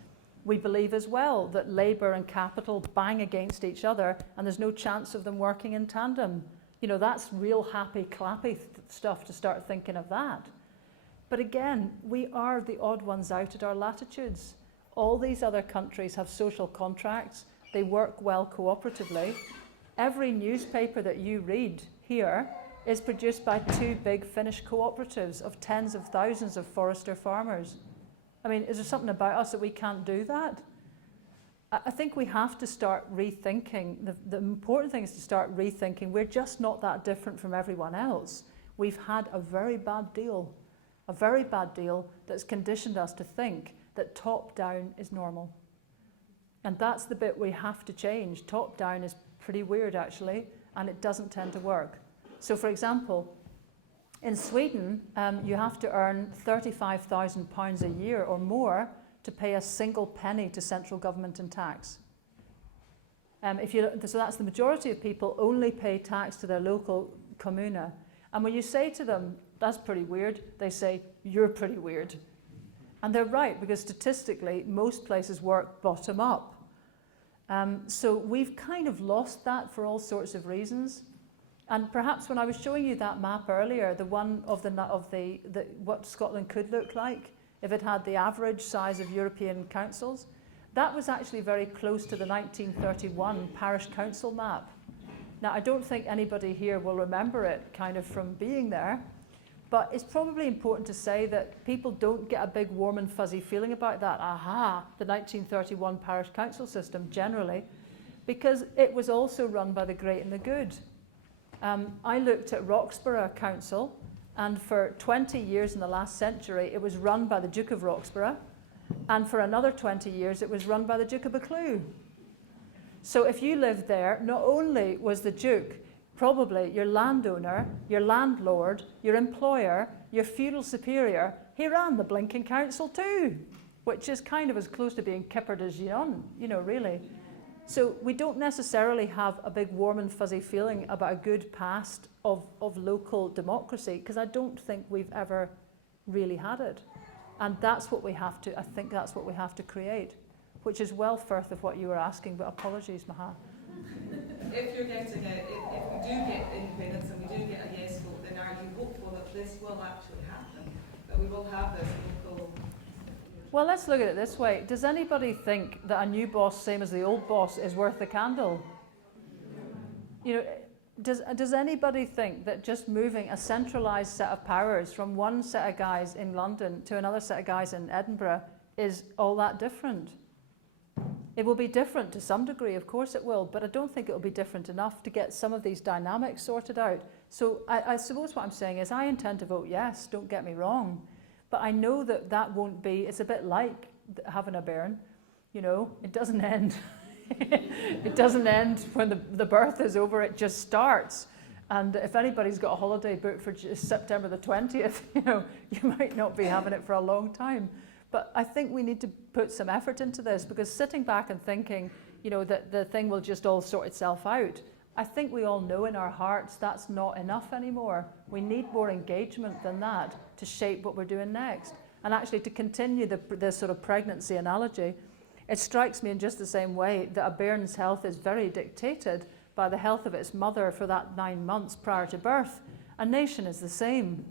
we believe as well that labour and capital bang against each other and there's no chance of them working in tandem. That's real happy, clappy stuff to start thinking of that. But again, we are the odd ones out at our latitudes. All these other countries have social contracts. They work well cooperatively. Every newspaper that you read here is produced by two big Finnish cooperatives of tens of thousands of forester farmers. I mean, is there something about us that we can't do that? I think we have to start rethinking. The important thing is to start rethinking. We're just not that different from everyone else. We've had a very bad deal. a very bad deal that's conditioned us to think that top-down is normal. And that's the bit we have to change. Top-down is pretty weird, actually, and it doesn't tend to work. So, for example, in Sweden, you have to earn £35,000 a year or more to pay a single penny to central government in tax. So that's the majority of people only pay tax to their local communa. And when you say to them, that's pretty weird, they say, you're pretty weird. And they're right, because statistically, most places work bottom up. So we've kind of lost that for all sorts of reasons. And perhaps when I was showing you that map earlier, the one of what Scotland could look like if it had the average size of European councils, that was actually very close to the 1931 parish council map. Now, I don't think anybody here will remember it kind of from being there, but it's probably important to say that people don't get a big warm and fuzzy feeling about that, the 1931 parish council system generally, because it was also run by the great and the good. I looked at Roxburgh Council, and for 20 years in the last century, it was run by the Duke of Roxburgh, and for another 20 years, it was run by the Duke of Buccleuch. So if you lived there, not only was the Duke probably your landowner, your landlord, your employer, your feudal superior, he ran the blinking council too, which is kind of as close to being kippered as really. So we don't necessarily have a big warm and fuzzy feeling about a good past of local democracy, because I don't think we've ever really had it. And that's what we have to, I think that's what we have to create, which is well further of what you were asking, but apologies, Maha. If you're getting it, if we do get independence and we do get a yes vote, then are you hopeful that this will actually happen? That we will have this local... Well, let's look at it this way. Does anybody think that a new boss, same as the old boss, is worth the candle? Does anybody think that just moving a centralised set of powers from one set of guys in London to another set of guys in Edinburgh is all that different? It will be different to some degree, of course it will, but I don't think it will be different enough to get some of these dynamics sorted out. So I suppose what I'm saying is I intend to vote yes, don't get me wrong, but I know that that won't be, it's a bit like having a bairn, it doesn't end. It doesn't end when the birth is over, it just starts. And if anybody's got a holiday booked for September the 20th, you might not be having it for a long time. But I think we need to put some effort into this, because sitting back and thinking, that the thing will just all sort itself out, I think we all know in our hearts that's not enough anymore. We need more engagement than that to shape what we're doing next. And actually, to continue the sort of pregnancy analogy, it strikes me in just the same way that a bairn's health is very dictated by the health of its mother for that 9 months prior to birth. A nation is the same.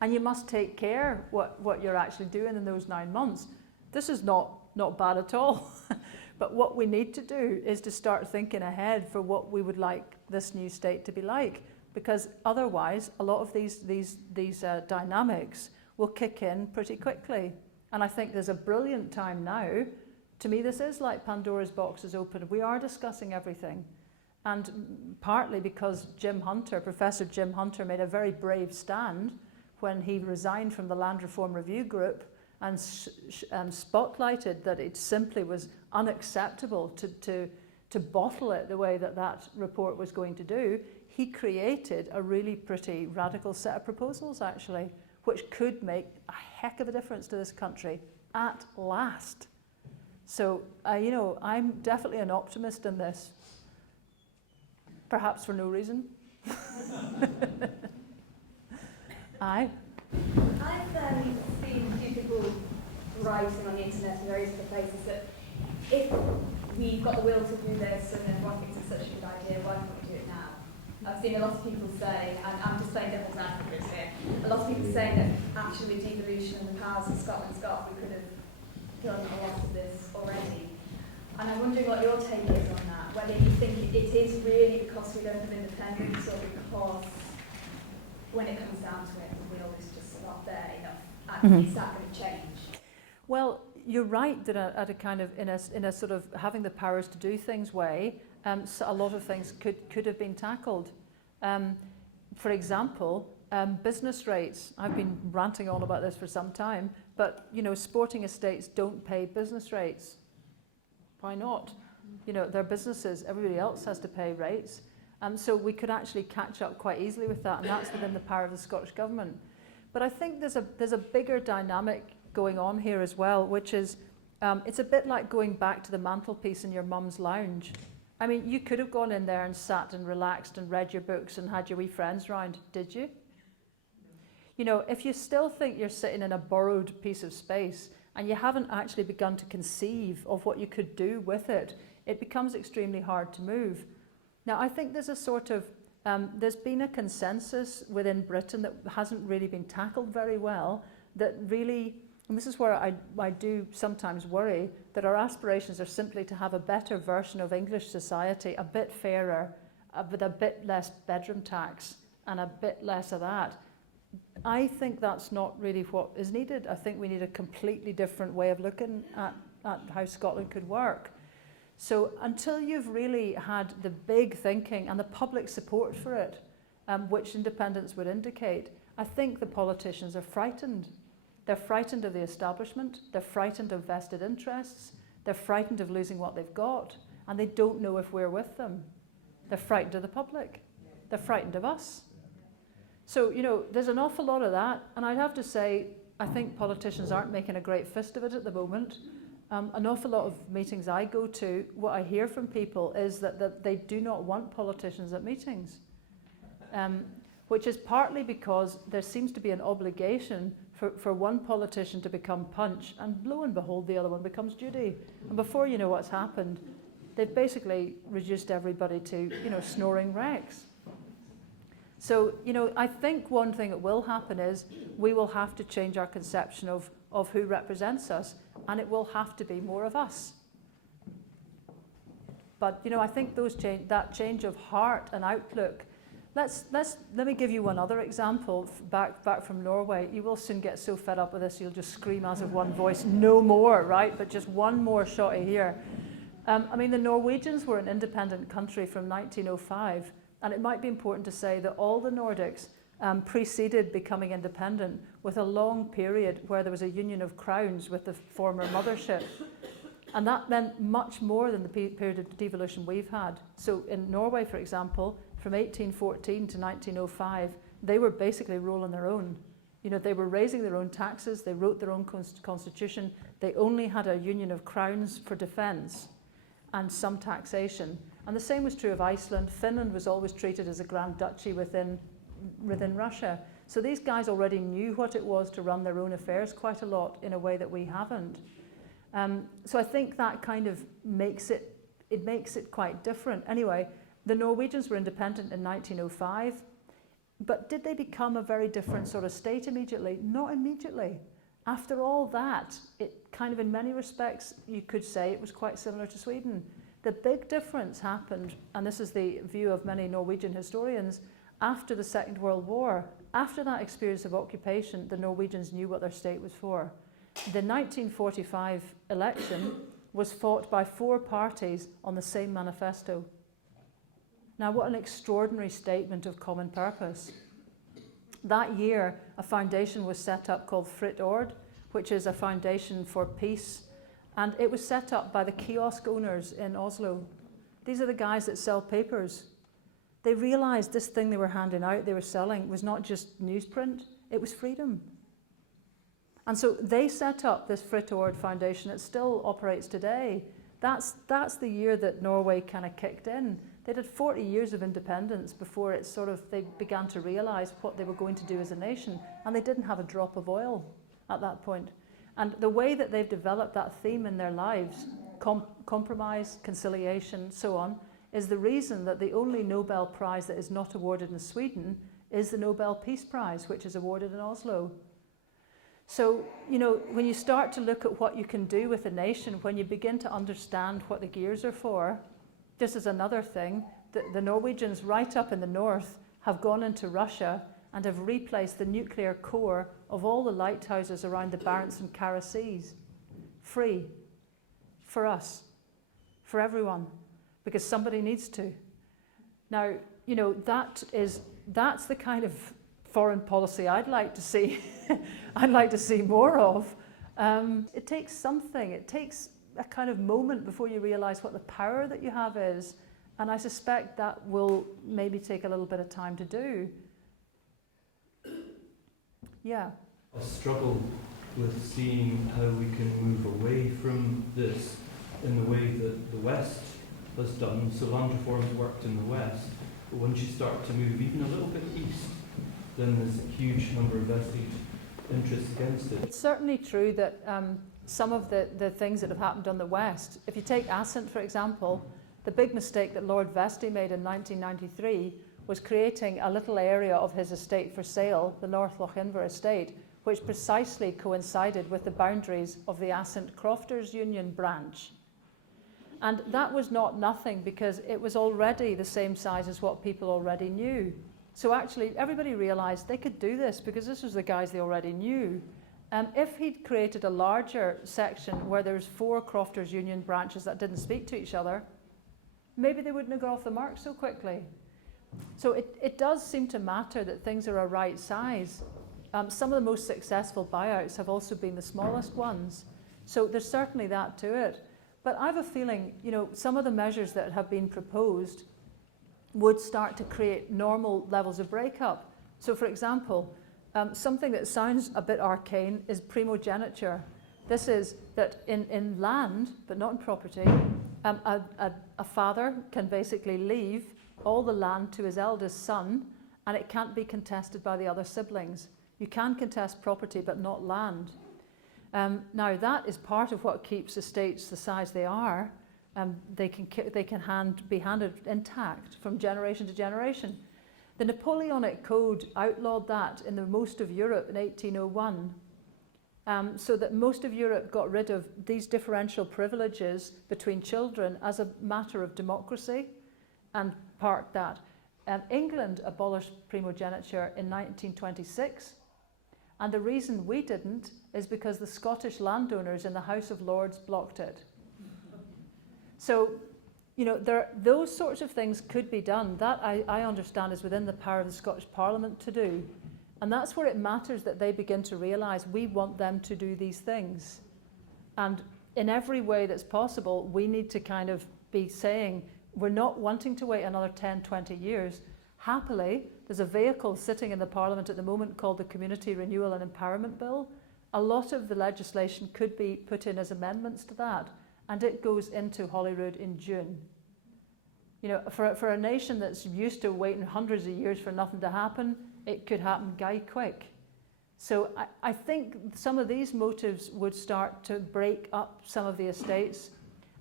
And you must take care what you're actually doing in those 9 months. This is not bad at all. But what we need to do is to start thinking ahead for what we would like this new state to be like. Because otherwise, a lot of these dynamics will kick in pretty quickly. And I think there's a brilliant time now. To me, this is like Pandora's box is open. We are discussing everything. And partly because Professor Jim Hunter made a very brave stand when he resigned from the Land Reform Review Group and spotlighted that it simply was unacceptable to bottle it the way that report was going to do. He created a really pretty radical set of proposals, actually, which could make a heck of a difference to this country at last. So, I'm definitely an optimist in this. Perhaps for no reason. Aye. I've seen a few people writing on the internet and various other places that if we've got the will to do this and everyone thinks it's such a good idea, why can't we do it now? I've seen a lot of people say, and I'm just playing devil's advocate here, a lot of people saying that actually with devolution and the powers that Scotland's got, we could have done a lot of this already. And I'm wondering what your take is on that, whether you think it is really because we don't have independence or because when it comes down to it, the will is just not there enough. And is that going to change? Well, you're right that at a kind of in a sort of having the powers to do things way, so a lot of things could have been tackled. For example, business rates. I've been ranting on about this for some time, but sporting estates don't pay business rates. Why not? They're businesses, everybody else has to pay rates. So we could actually catch up quite easily with that, and that's within the power of the Scottish Government. But I think there's a bigger dynamic going on here as well, which is it's a bit like going back to the mantelpiece in your mum's lounge. I mean, you could have gone in there and sat and relaxed and read your books and had your wee friends round, did you? If you still think you're sitting in a borrowed piece of space and you haven't actually begun to conceive of what you could do with it, it becomes extremely hard to move. Now, I think there's a sort of, there's been a consensus within Britain that hasn't really been tackled very well, that really, and this is where I do sometimes worry, that our aspirations are simply to have a better version of English society, a bit fairer, with a bit less bedroom tax and a bit less of that. I think that's not really what is needed. I think we need a completely different way of looking at how Scotland could work. So until you've really had the big thinking and the public support for it, which independence would indicate, I think the politicians are frightened. They're frightened of the establishment, they're frightened of vested interests, they're frightened of losing what they've got, and they don't know if we're with them. They're frightened of the public, they're frightened of us. So, there's an awful lot of that, and I'd have to say, I think politicians aren't making a great fist of it at the moment. An awful lot of meetings I go to, what I hear from people is that they do not want politicians at meetings, which is partly because there seems to be an obligation for one politician to become Punch, and lo and behold, the other one becomes Judy. And before you know what's happened, they've basically reduced everybody to, snoring wrecks. So, I think one thing that will happen is we will have to change our conception of who represents us, and it will have to be more of us. But, I think that change of heart and outlook. Let me give you one other example back from Norway. You will soon get so fed up with this, you'll just scream as of one voice, no more, right? But just one more shotty here. The Norwegians were an independent country from 1905. And it might be important to say that all the Nordics preceded becoming independent with a long period where there was a union of crowns with the former mothership. And that meant much more than the period of devolution we've had. So in Norway, for example, from 1814 to 1905, they were basically rolling their own. They were raising their own taxes, they wrote their own constitution, they only had a union of crowns for defence and some taxation. And the same was true of Iceland. Finland was always treated as a grand duchy within Russia. So these guys already knew what it was to run their own affairs quite a lot in a way that we haven't. So I think that kind of makes it quite different. Anyway, the Norwegians were independent in 1905, but did they become a very different sort of state immediately? Not immediately. After all that, it kind of in many respects, you could say it was quite similar to Sweden. The big difference happened, and this is the view of many Norwegian historians, after the Second World War. After that experience of occupation, the Norwegians knew what their state was for. The 1945 election was fought by 4 parties on the same manifesto. Now, what an extraordinary statement of common purpose. That year, a foundation was set up called Fritt Ord, which is a foundation for peace. And it was set up by the kiosk owners in Oslo. These are the guys that sell papers. They realized this thing they were handing out, they were selling, was not just newsprint, it was freedom. And so they set up this Fritt Ord Foundation. It still operates today. That's the year that Norway kind of kicked in. They did 40 years of independence before they began to realize what they were going to do as a nation. And they didn't have a drop of oil at that point. And the way that they've developed that theme in their lives, compromise, conciliation, so on, is the reason that the only Nobel Prize that is not awarded in Sweden is the Nobel Peace Prize, which is awarded in Oslo. So, when you start to look at what you can do with a nation, when you begin to understand what the gears are for, this is another thing, the Norwegians right up in the north have gone into Russia and have replaced the nuclear core of all the lighthouses around the Barents and Kara Seas. Free. For us. For everyone. Because somebody needs to. Now, that's the kind of foreign policy I'd like to see. I'd like to see more of. It takes something. It takes a kind of moment before you realise what the power that you have is, and I suspect that will maybe take a little bit of time to do. Yeah. I struggle with seeing how we can move away from this in the way that the West has done. So land reform's worked in the West, but once you start to move even a little bit east, then there's a huge number of vested interests against it. It's certainly true that some of the things that have happened on the West, if you take Assynt for example, the big mistake that Lord Vestey made in 1993 was creating a little area of his estate for sale, the North Lochinver estate, which precisely coincided with the boundaries of the Assynt Crofters Union branch. And that was not nothing, because it was already the same size as what people already knew. So actually everybody realised they could do this because this was the guys they already knew. If he'd created a larger section where there's 4 Crofters Union branches that didn't speak to each other, maybe they wouldn't have got off the mark so quickly. So it does seem to matter that things are a right size. Some of the most successful buyouts have also been the smallest ones. So there's certainly that to it. But I have a feeling, you know, some of the measures that have been proposed would start to create normal levels of breakup. So for example, something that sounds a bit arcane is primogeniture. This is that in land, but not in property, a father can basically leave all the land to his eldest son, and it can't be contested by the other siblings. You can contest property, but not land. Now that is part of what keeps estates the size they are. They can be handed intact from generation to generation. The Napoleonic Code outlawed that in the most of Europe in 1801, so that most of Europe got rid of these differential privileges between children as a matter of democracy and parked that. England abolished primogeniture in 1926, and the reason we didn't is because the Scottish landowners in the House of Lords blocked it. So, you know, those sorts of things could be done. That I understand is within the power of the Scottish Parliament to do. And that's where it matters that they begin to realise we want them to do these things. And in every way that's possible, we need to kind of be saying, we're not wanting to wait another 10, 20 years. Happily, there's a vehicle sitting in the Parliament at the moment called the Community Renewal and Empowerment Bill. A lot of the legislation could be put in as amendments to that, and it goes into Holyrood in June. You know, for a nation that's used to waiting hundreds of years for nothing to happen, it could happen guy quick. So I think some of these motives would start to break up some of the estates,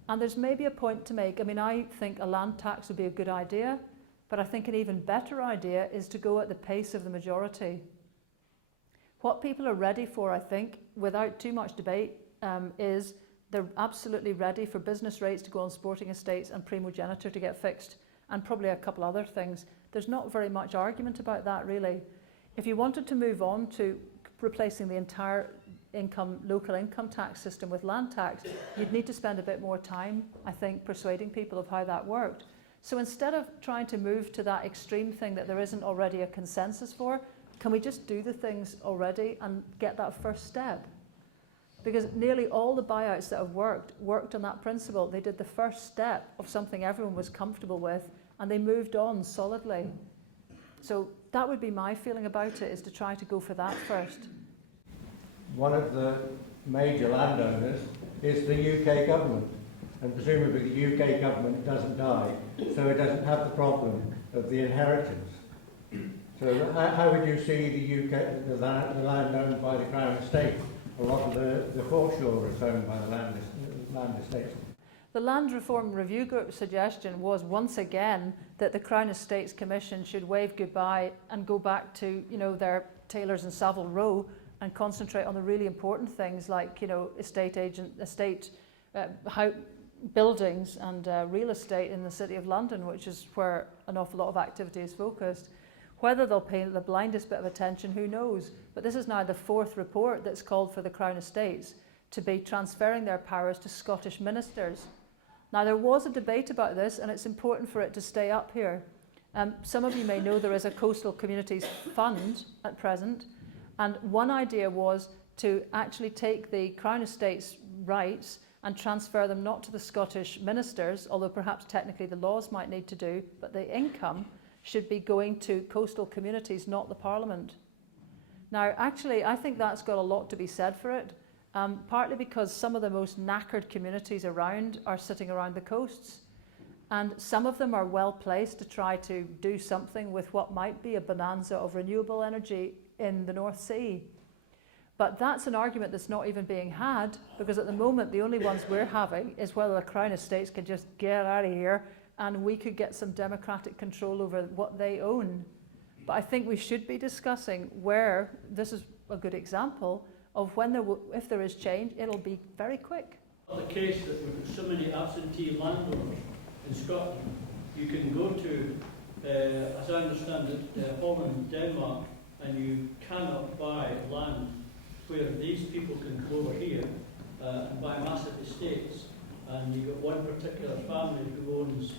and there's maybe a point to make. I mean, I think a land tax would be a good idea, but I think an even better idea is to go at the pace of the majority. What people are ready for, I think, without too much debate, is they're absolutely ready for business rates to go on sporting estates and primogeniture to get fixed, and probably a couple other things. There's not very much argument about that, really. If you wanted to move on to replacing the entire local income tax system with land tax, you'd need to spend a bit more time, I think, persuading people of how that worked. So instead of trying to move to that extreme thing that there isn't already a consensus for, can we just do the things already and get that first step? Because nearly all the buyouts that have worked on that principle. They did the first step of something everyone was comfortable with, and they moved on solidly. So that would be my feeling about it, is to try to go for that first. One of the major landowners is the UK government, and presumably the UK government doesn't die, so it doesn't have the problem of the inheritance. So how would you see the UK, the land owned by the Crown Estate? A lot of the foreshore is owned by the land estates. The Land Reform Review Group's suggestion was once again that the Crown Estates Commission should wave goodbye and go back to, you know, their Taylors and Savile Row and concentrate on the really important things like, you know, buildings and real estate in the City of London, which is where an awful lot of activity is focused. Whether they'll pay the blindest bit of attention, who knows? But this is now the 4th report that's called for the Crown Estates to be transferring their powers to Scottish ministers. Now, there was a debate about this, and it's important for it to stay up here. Some of you may know there is a Coastal Communities Fund at present, and one idea was to actually take the Crown Estate's rights and transfer them not to the Scottish ministers, although perhaps technically the laws might need to do, but the income should be going to coastal communities, not the Parliament. Now, actually, I think that's got a lot to be said for it, partly because some of the most knackered communities around are sitting around the coasts, and some of them are well placed to try to do something with what might be a bonanza of renewable energy in the North Sea. But that's an argument that's not even being had, because at the moment the only ones we're having is whether the Crown Estates can just get out of here and we could get some democratic control over what they own. But I think we should be discussing where, this is a good example of when if there is change, it'll be very quick. The case that we've got so many absentee landowners in Scotland, you can go to, as I understand it, Holland, Denmark, and you cannot buy land where these people can go over here and buy massive estates, and you've got one particular family who owns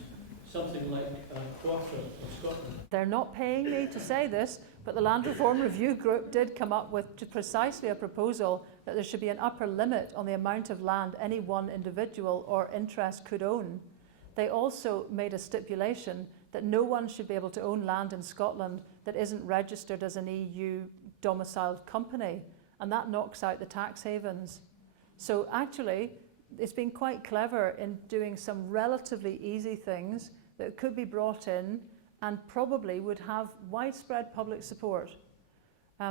something like a quarter of Scotland. They're not paying me to say this, but the Land Reform Review Group did come up with precisely a proposal that there should be an upper limit on the amount of land any one individual or interest could own. They also made a stipulation that no one should be able to own land in Scotland that isn't registered as an EU domiciled company, and that knocks out the tax havens. So actually, it's been quite clever in doing some relatively easy things that could be brought in and probably would have widespread public support.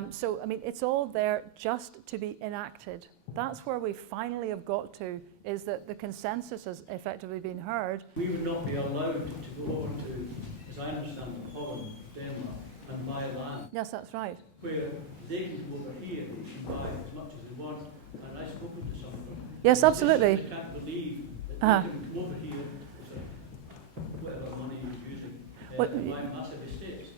So, I mean, it's all there just to be enacted. That's where we finally have got to, is that the consensus has effectively been heard. We would not be allowed to go over to, as I understand it, Holland, Denmark, and buy land. Yes, that's right. Where they can go over here, they can buy as much as they want. And I've spoken to some of them. Yes, absolutely. They can't believe that they can come over here with whatever money you're using and buy massive estates.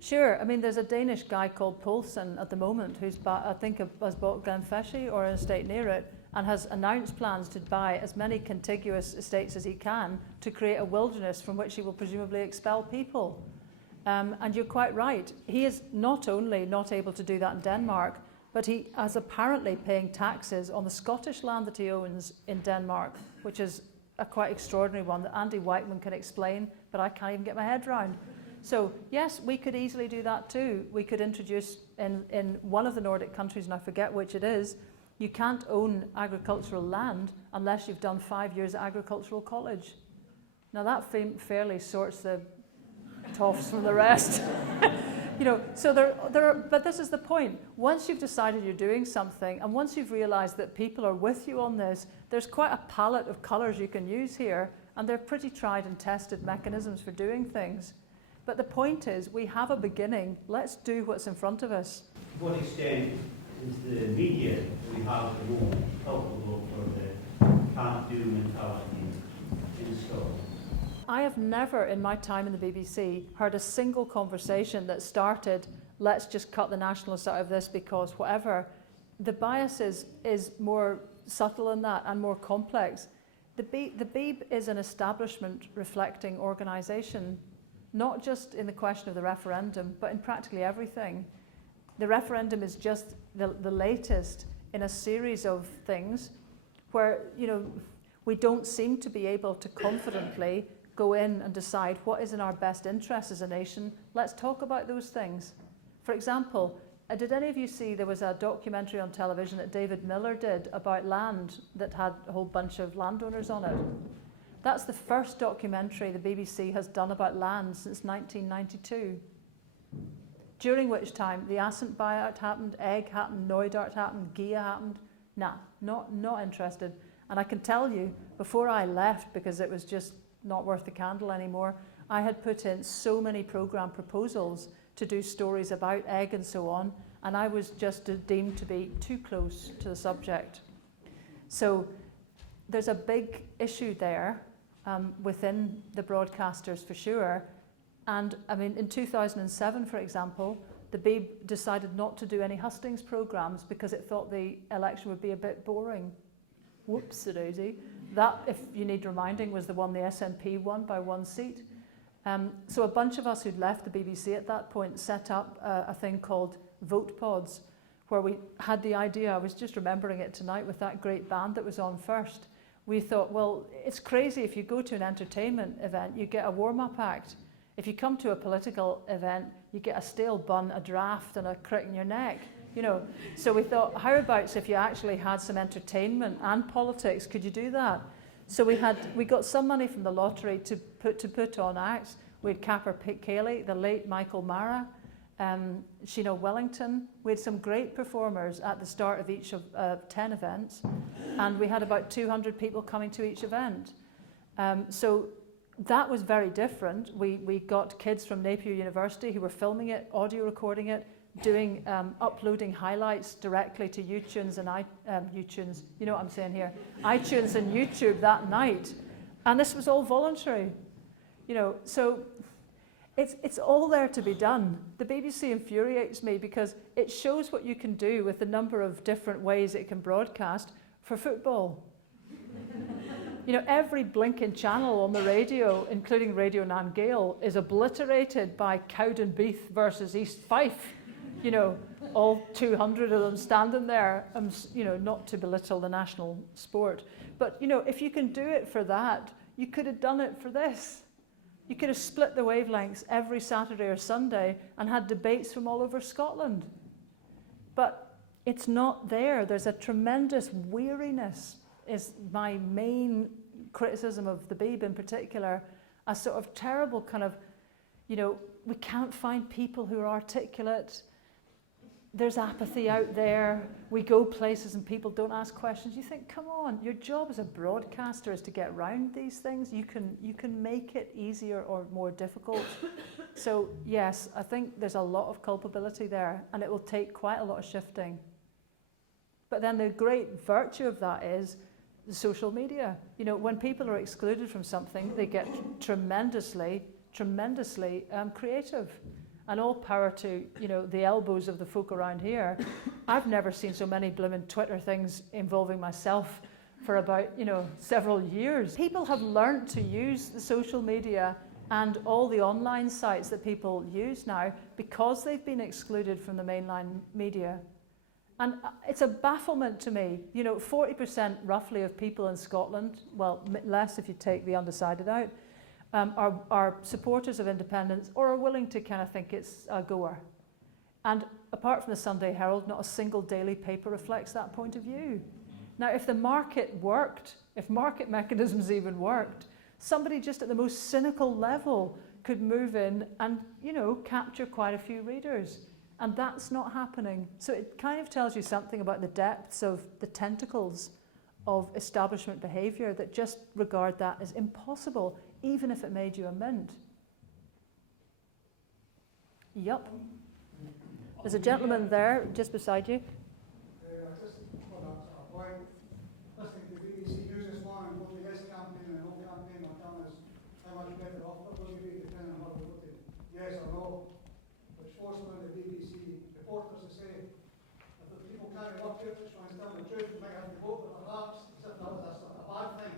Sure. I mean, there's a Danish guy called Poulsen at the moment who's, I think, has bought Glenfeshie or an estate near it, and has announced plans to buy as many contiguous estates as he can to create a wilderness from which he will presumably expel people. And you're quite right. He is not only not able to do that in Denmark, but he is apparently paying taxes on the Scottish land that he owns in Denmark, which is a quite extraordinary one that Andy Whiteman can explain, but I can't even get my head around. So yes, we could easily do that too. We could introduce in one of the Nordic countries, and I forget which it is, you can't own agricultural land unless you've done 5 years at agricultural college. Now that fairly sorts the toffs from the rest. You know, so there are, but this is the point. Once you've decided you're doing something, and once you've realised that people are with you on this, there's quite a palette of colours you can use here, and they're pretty tried and tested mechanisms for doing things. But the point is, we have a beginning. Let's do what's in front of us. To what extent is the media that we have at the moment culpable for the can't-do mentality in Scotland? I have never in my time in the BBC heard a single conversation that started, let's just cut the nationalists out of this because whatever. The bias is more subtle than that and more complex. The Beeb is an establishment reflecting organisation, not just in the question of the referendum, but in practically everything. The referendum is just the latest in a series of things where, you know, we don't seem to be able to confidently go in and decide what is in our best interest as a nation. Let's talk about those things. For example, did any of you see there was a documentary on television that David Miller did about land that had a whole bunch of landowners on it? That's the first documentary the BBC has done about land since 1992. During which time the Ascent buyout happened, Egg happened, Neudart happened, Gia happened. Nah, not interested. And I can tell you, before I left, because it was just not worth the candle anymore, I had put in so many programme proposals to do stories about Egg and so on, and I was just deemed to be too close to the subject. So there's a big issue there within the broadcasters for sure. And I mean, in 2007, for example, the Beeb decided not to do any hustings programmes because it thought the election would be a bit boring. Whoops-a-daisy. That, if you need reminding, was the one the SNP won by 1 seat. So a bunch of us who'd left the BBC at that point set up a thing called Vote Pods, where we had the idea, I was just remembering it tonight with that great band that was on first. We thought, well, it's crazy if you go to an entertainment event, you get a warm-up act. If you come to a political event, you get a stale bun, a draft, and a crick in your neck. You know, so we thought, how about if you actually had some entertainment and politics? Could you do that? So we got some money from the lottery to put on acts. We had Capper Cayley, the late Michael Mara, Sheena Wellington. We had some great performers at the start of each of 10 events, and we had about 200 people coming to each event. So that was very different. We got kids from Napier University who were filming it, audio recording it, doing uploading highlights directly to iTunes and iTunes, you know what I'm saying here, iTunes and YouTube that night, and this was all voluntary, you know. So it's all there to be done. The BBC infuriates me because it shows what you can do with the number of different ways it can broadcast for football. You know, every blinking channel on the radio, including Radio Nan Gael, is obliterated by Cowdenbeath versus East Fife. You know, all 200 of them standing there, you know, not to belittle the national sport. But, you know, if you can do it for that, you could have done it for this. You could have split the wavelengths every Saturday or Sunday and had debates from all over Scotland. But it's not there. There's a tremendous weariness, is my main criticism of the Beeb in particular, a sort of terrible kind of, you know, we can't find people who are articulate. There's apathy out there. We go places and people don't ask questions. You think, come on, your job as a broadcaster is to get around these things. You can make it easier or more difficult. So yes, I think there's a lot of culpability there, and it will take quite a lot of shifting. But then the great virtue of that is the social media. You know, when people are excluded from something, they get tremendously creative. And all power to, you know, the elbows of the folk around here. I've never seen so many blooming Twitter things involving myself for about, you know, several years. People have learnt to use the social media and all the online sites that people use now because they've been excluded from the mainline media. And it's a bafflement to me. You know, 40% roughly of people in Scotland, well, less if you take the undecided out, are supporters of independence or are willing to kind of think it's a goer. And apart from the Sunday Herald, not a single daily paper reflects that point of view. Now, if the market worked, if market mechanisms even worked, somebody just at the most cynical level could move in and, you know, capture quite a few readers. And that's not happening. So it kind of tells you something about the depths of the tentacles of establishment behaviour that just regard that as impossible, even if it made you a mint. Yup. There's a gentleman there just beside you. I just want to point, listening to the BBC News this morning, both the yes campaign and the no campaign are telling us how much better off we're going to be depending on whether we voted yes or no, which forces the BBC reporters to say if the people can't work out which one's telling the truth, they might have to vote, but perhaps as if that was a bad thing.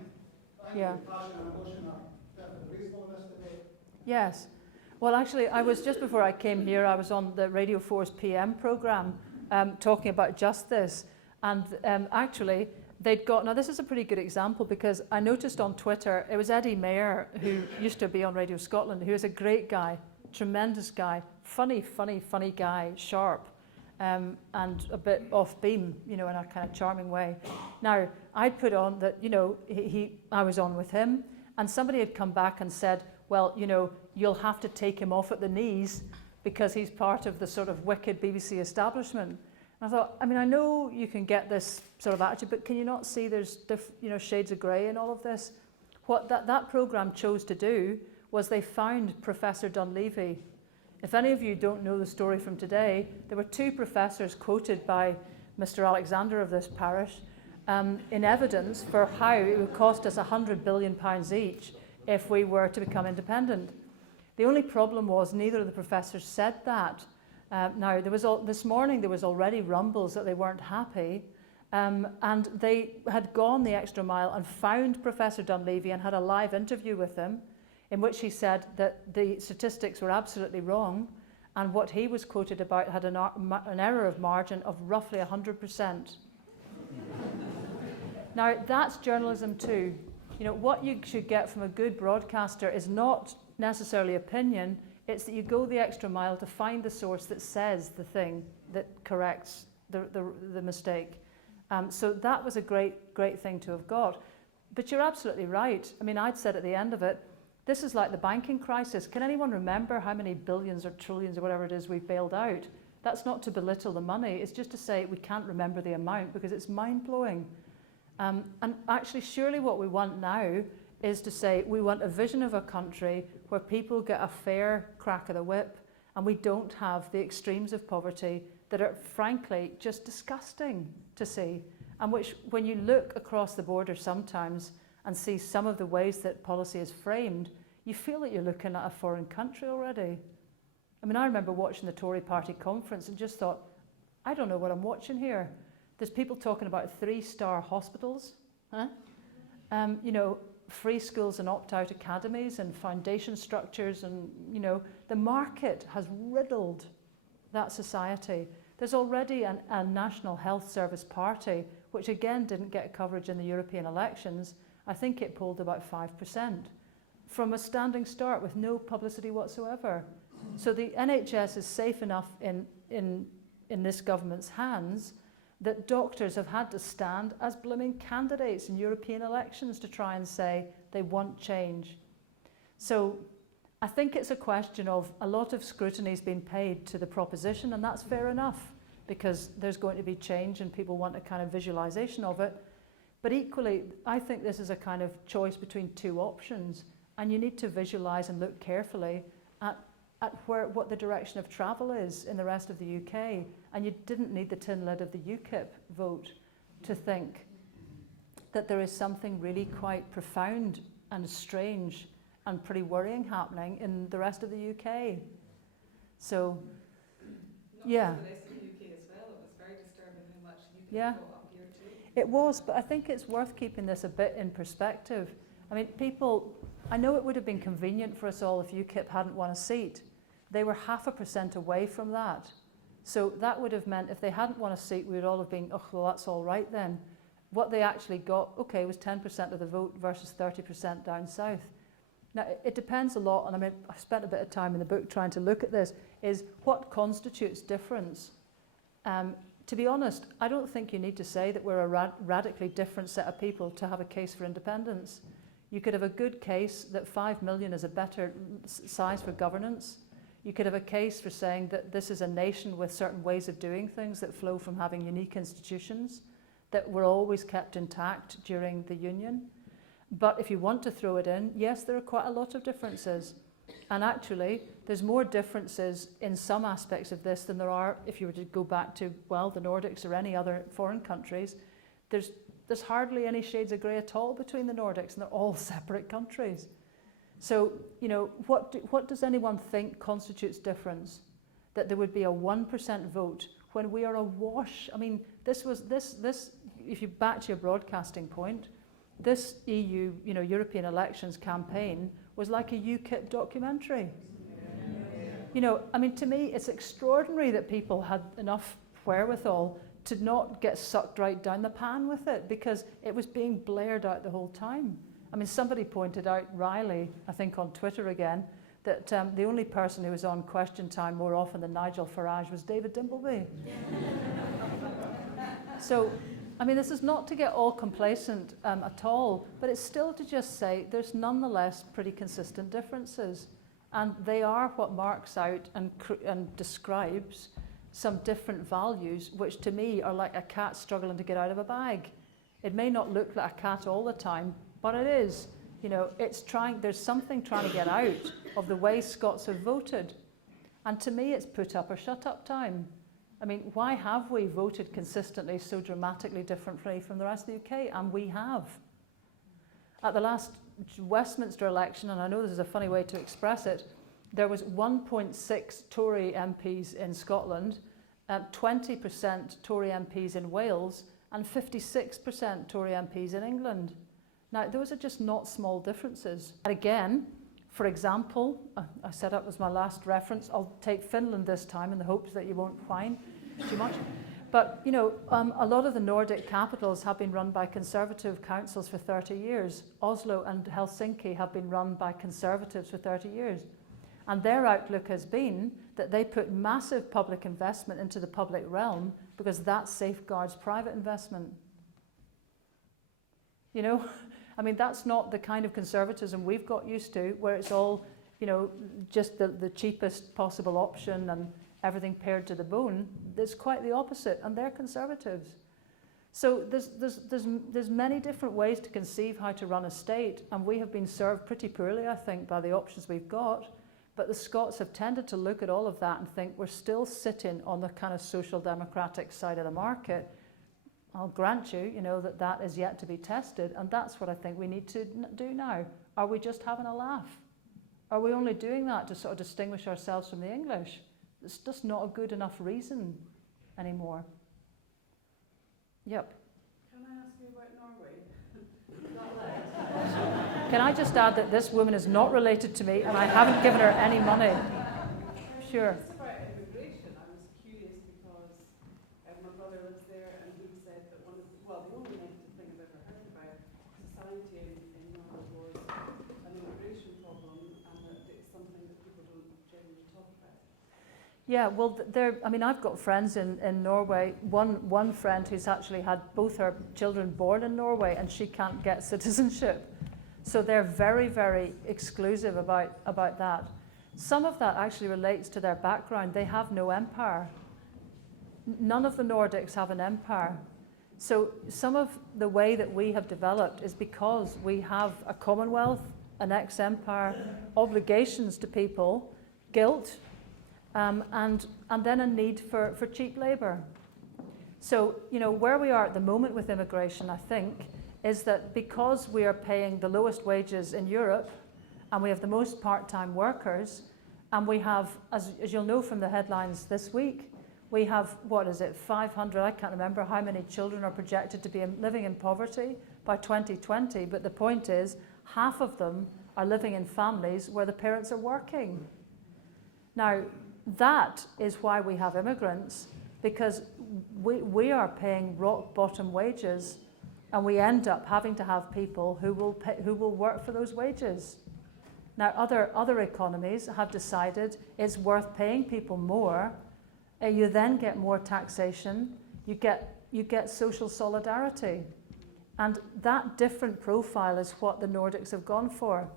I think the passion and emotion are definitely reasonable in this debate. Yes. Well, actually, I was just before I came here, I was on the Radio 4's PM programme talking about just this. And actually, they'd got, now this is a pretty good example because I noticed on Twitter, it was Eddie Mayer, who used to be on Radio Scotland, who is a great guy, tremendous guy, funny guy, sharp, and a bit off beam, you know, in a kind of charming way. Now, I'd put on that, you know, I was on with him, and somebody had come back and said, well, you know, you'll have to take him off at the knees because he's part of the sort of wicked BBC establishment. And I thought, I mean, I know you can get this sort of attitude, but can you not see there's you know, shades of grey in all of this? What that programme chose to do was they found Professor Dunleavy. If any of you don't know the story from today, there were two professors quoted by Mr. Alexander of this parish in evidence for how it would cost us £100 billion each if we were to become independent. The only problem was neither of the professors said that. Now, this morning there was already rumbles that they weren't happy, and they had gone the extra mile and found Professor Dunleavy and had a live interview with him. in which he said that the statistics were absolutely wrong, and what he was quoted about had an error of margin of roughly 100%. Now, that's journalism too. You know, what you should get from a good broadcaster is not necessarily opinion, it's that you go the extra mile to find the source that says the thing that corrects the mistake. So that was a great thing to have got. But you're absolutely right. I mean, I'd said at the end of it, this is like the banking crisis. Can anyone remember how many billions or trillions or whatever it is we've bailed out? That's not to belittle the money, it's just to say we can't remember the amount because it's mind-blowing. And actually, surely what we want now is to say we want a vision of a country where people get a fair crack of the whip and we don't have the extremes of poverty that are frankly just disgusting to see, and which, when you look across the border sometimes and see some of the ways that policy is framed, you feel that you're looking at a foreign country already. I mean, I remember watching the Tory party conference and just thought, I don't know what I'm watching here. There's people talking about 3-star hospitals, you know, free schools and opt-out academies and foundation structures, and, you know, the market has riddled that society. There's already a National Health Service party, which again didn't get coverage in the European elections. I think it polled about 5%, from a standing start with no publicity whatsoever. So the NHS is safe enough in this government's hands that doctors have had to stand as blooming candidates in European elections to try and say they want change. So I think it's a question of a lot of scrutiny has been paid to the proposition, and that's fair enough because there's going to be change and people want a kind of visualization of it. But equally, I think this is a kind of choice between two options, and you need to visualize and look carefully at what the direction of travel is in the rest of the UK. And you didn't need the tin lid of the UKIP vote to think that there is something really quite profound and strange and pretty worrying happening in the rest of the UK. So, yeah. Not just the rest of the UK as well. It was very disturbing how much UKIP Yeah. got up here too. It was, but I think it's worth keeping this a bit in perspective. I mean, I know it would have been convenient for us all if UKIP hadn't won a seat. They were 0.5% away from that. So that would have meant if they hadn't won a seat, we would all have been, oh, well, that's all right then. What they actually got, okay, was 10% of the vote versus 30% down south. Now, it depends a lot, and I mean, I spent a bit of time in the book trying to look at this, is what constitutes difference? To be honest, I don't think you need to say that we're a radically different set of people to have a case for independence. You could have a good case that 5 million is a better size for governance. You could have a case for saying that this is a nation with certain ways of doing things that flow from having unique institutions that were always kept intact during the Union. But if you want to throw it in, yes, there are quite a lot of differences. And actually, there's more differences in some aspects of this than there are if you were to go back to, well, the Nordics or any other foreign countries. There's hardly any shades of grey at all between the Nordics, and they're all separate countries. So, you know, what does anyone think constitutes difference? That there would be a 1% vote when we are awash. I mean, this, if you back to your broadcasting point, this EU, you know, European elections campaign was like a UKIP documentary. You know, I mean, to me, it's extraordinary that people had enough wherewithal to not get sucked right down the pan with it, because it was being blared out the whole time. I mean, somebody pointed out, Riley, I think on Twitter again, that the only person who was on Question Time more often than Nigel Farage was David Dimbleby. So, I mean, this is not to get all complacent at all, but it's still to just say there's nonetheless pretty consistent differences. And they are what marks out and describes some different values, which to me are like a cat struggling to get out of a bag. It may not look like a cat all the time, but it is. You know, there's something trying to get out of the way Scots have voted. And to me, it's put up or shut up time. I mean, why have we voted consistently so dramatically differently from the rest of the UK? And we have. At the last Westminster election, and I know this is a funny way to express it, there was 1.6 Tory MPs in Scotland, 20% Tory MPs in Wales, and 56% Tory MPs in England. Now, those are just not small differences. And again, For example, I said that was my last reference. I'll take Finland this time in the hopes that you won't whine too much. But, you know, a lot of the Nordic capitals have been run by conservative councils for 30 years. Oslo and Helsinki have been run by conservatives for 30 years. And their outlook has been that they put massive public investment into the public realm because that safeguards private investment. You know, I mean, that's not the kind of conservatism we've got used to, where it's all, you know, just the cheapest possible option and everything pared to the bone. It's quite the opposite, and they're conservatives. So there's many different ways to conceive how to run a state, and we have been served pretty poorly, I think, by the options we've got. But the Scots have tended to look at all of that and think we're still sitting on the kind of social democratic side of the market. I'll grant you, you know, that is yet to be tested, and that's what I think we need to do now. Are we just having a laugh? Are we only doing that to sort of distinguish ourselves from the English? It's just not a good enough reason anymore. Yep. Can I ask you about Norway? Can I just add that this woman is not related to me and I haven't given her any money? Sure. Just about immigration, I was curious because my brother lives there and he said that the only negative thing I've ever heard about society in Norway was an immigration problem and that it's something that people don't generally talk about. Yeah, well, I've got friends in Norway. One friend who's actually had both her children born in Norway and she can't get citizenship. So they're very, very exclusive about that. Some of that actually relates to their background. They have no empire. None of the Nordics have an empire. So some of the way that we have developed is because we have a commonwealth, an ex-empire, obligations to people, guilt, and then a need for cheap labour. So, you know, where we are at the moment with immigration, I think, is that because we are paying the lowest wages in Europe, and we have the most part-time workers, and we have, as you'll know from the headlines this week, we have, 500, I can't remember how many children are projected to be living in poverty by 2020, but the point is, half of them are living in families where the parents are working. Now, that is why we have immigrants, because we are paying rock-bottom wages, and we end up having to have people who will work for those wages. Now, other economies have decided it's worth paying people more. You then get more taxation. You get social solidarity, and that different profile is what the Nordics have gone for.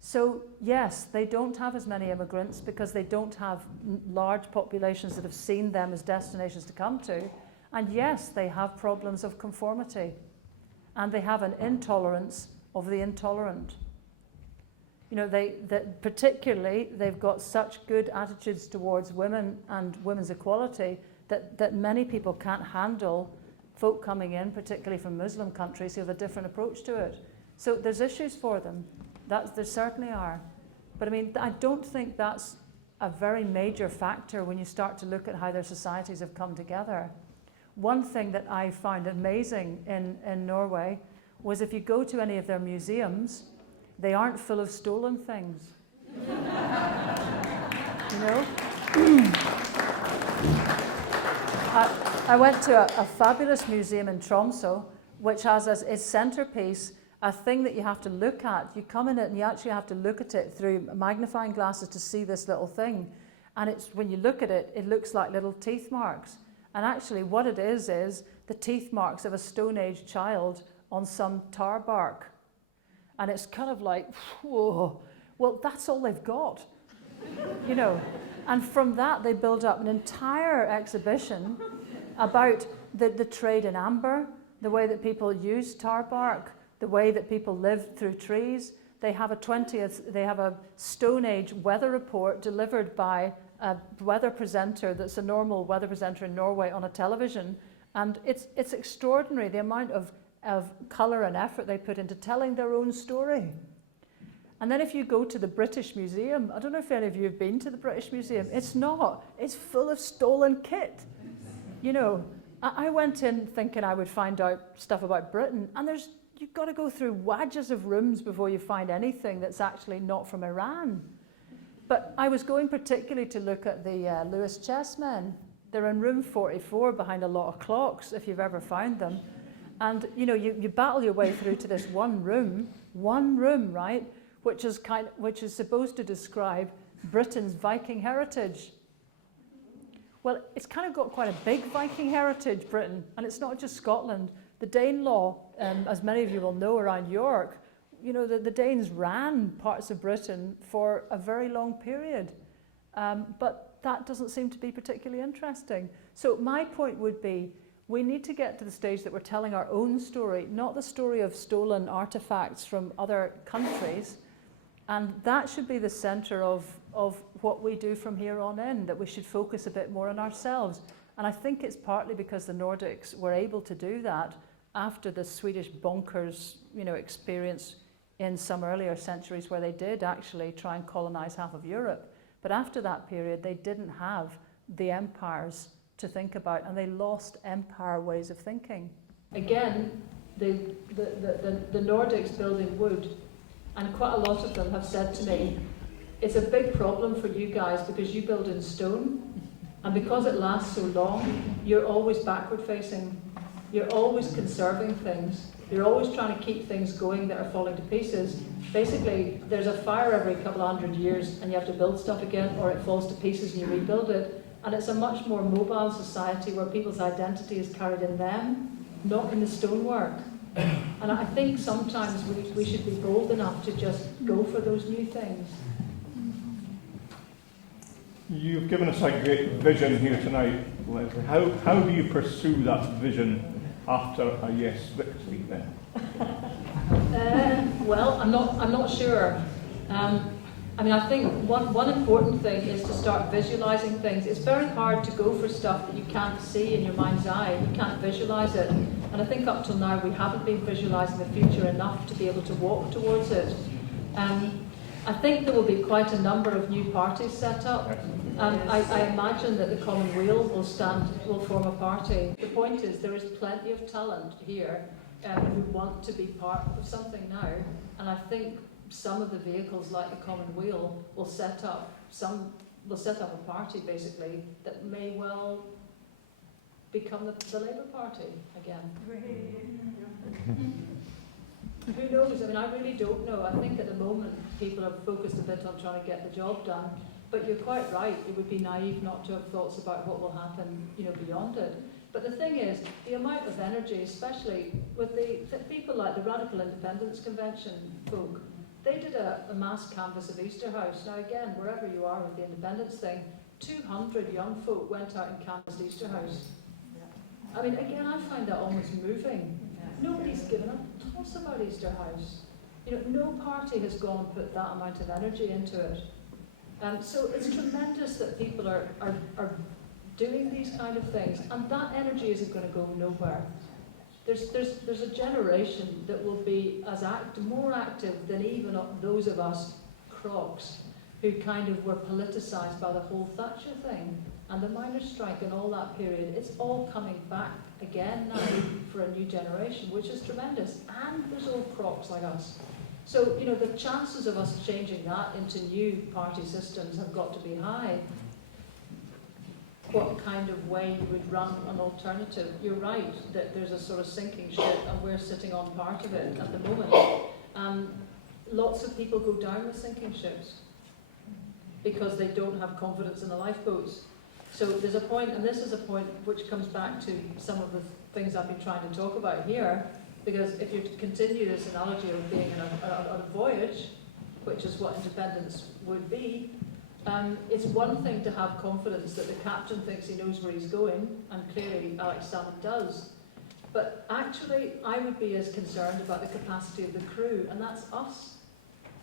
So yes, they don't have as many immigrants because they don't have large populations that have seen them as destinations to come to. And yes, they have problems of conformity. And they have an intolerance of the intolerant. You know, particularly, they've got such good attitudes towards women and women's equality that many people can't handle folk coming in, particularly from Muslim countries, who have a different approach to it. So there's issues for them. There certainly are. But I mean, I don't think that's a very major factor when you start to look at how their societies have come together. One thing that I found amazing in Norway was if you go to any of their museums, they aren't full of stolen things. You know? I went to a fabulous museum in Tromsø, which has as its centerpiece a thing that you have to look at. You come in it and you actually have to look at it through magnifying glasses to see this little thing. And it's, when you look at it, it looks like little teeth marks. And actually what it is the teeth marks of a Stone Age child on some tar bark. And it's kind of like, whoa, well, that's all they've got, you know. And from that, they build up an entire exhibition about the trade in amber, the way that people use tar bark, the way that people live through trees. They have a Stone Age weather report delivered by a weather presenter that's a normal weather presenter in Norway on a television. And it's extraordinary, the amount of colour and effort they put into telling their own story. And then if you go to the British Museum, I don't know if any of you have been to the British Museum, it's full of stolen kit. You know, I went in thinking I would find out stuff about Britain, and there's you've got to go through wadges of rooms before you find anything that's actually not from Iran. But I was going particularly to look at the Lewis chessmen. They're in room 44 behind a lot of clocks, if you've ever found them. And you know, you battle your way through to this one room, right, which is supposed to describe Britain's Viking heritage. Well, it's kind of got quite a big Viking heritage, Britain, and it's not just Scotland. The Danelaw, as many of you will know around York, you know, the Danes ran parts of Britain for a very long period. But that doesn't seem to be particularly interesting. So my point would be, we need to get to the stage that we're telling our own story, not the story of stolen artifacts from other countries. And that should be the centre of what we do from here on in, that we should focus a bit more on ourselves. And I think it's partly because the Nordics were able to do that after the Swedish bonkers, you know, experience in some earlier centuries where they did actually try and colonise half of Europe. But after that period, they didn't have the empires to think about, and they lost empire ways of thinking. Again, the Nordics build in wood, and quite a lot of them have said to me, it's a big problem for you guys because you build in stone, and because it lasts so long, you're always backward facing. You're always conserving things. You're always trying to keep things going that are falling to pieces. Basically, there's a fire every couple of 100 years and you have to build stuff again, or it falls to pieces and you rebuild it. And it's a much more mobile society where people's identity is carried in them, not in the stonework. And I think sometimes we should be bold enough to just go for those new things. You've given us a great vision here tonight, Lesley. How do you pursue that vision after a yes victory then? Well, I'm not sure. I mean, I think one important thing is to start visualising things. It's very hard to go for stuff that you can't see in your mind's eye. You can't visualise it. And I think up till now we haven't been visualising the future enough to be able to walk towards it. I think there will be quite a number of new parties set up. I imagine that the Common Weal will form a party. The point is there is plenty of talent here who want to be part of something now. And I think some of the vehicles like the Common Weal will set up a party basically that may well become the Labour Party again. Who knows? I mean, I really don't know. I think at the moment people are focused a bit on trying to get the job done. But you're quite right. It would be naive not to have thoughts about what will happen, you know, beyond it. But the thing is, the amount of energy, especially with the people like the Radical Independence Convention folk, they did a mass canvass of Easter House. Now again, wherever you are with the independence thing, 200 young folk went out and canvassed Easter House. I mean, again, I find that almost moving. Nobody's given a toss about Easter House. You know, no party has gone and put that amount of energy into it. So it's tremendous that people are doing these kind of things, and that energy isn't going to go nowhere. There's a generation that will be more active than even those of us crocs who kind of were politicised by the whole Thatcher thing and the miners' strike and all that period. It's all coming back again now for a new generation, which is tremendous. And there's old crocs like us. So, you know, the chances of us changing that into new party systems have got to be high. What kind of way you would run an alternative? You're right that there's a sort of sinking ship and we're sitting on part of it at the moment. Lots of people go down with sinking ships because they don't have confidence in the lifeboats. So there's a point, and this is a point which comes back to some of the things I've been trying to talk about here, because if you continue this analogy of being on a voyage, which is what independence would be, it's one thing to have confidence that the captain thinks he knows where he's going, and clearly Alex Salmon does. But actually, I would be as concerned about the capacity of the crew, and that's us.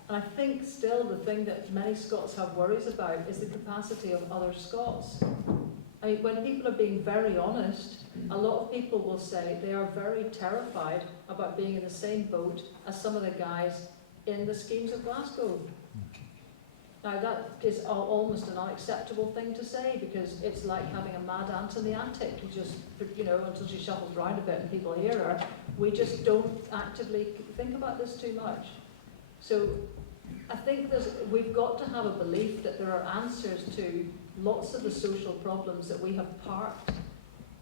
And I think still the thing that many Scots have worries about is the capacity of other Scots. I mean, when people are being very honest, a lot of people will say they are very terrified about being in the same boat as some of the guys in the schemes of Glasgow. Now that is almost an unacceptable thing to say, because it's like having a mad ant in the attic. You just, until she shuffles around a bit and people hear her, we just don't actively think about this too much. So I think we've got to have a belief that there are answers to lots of the social problems that we have parked.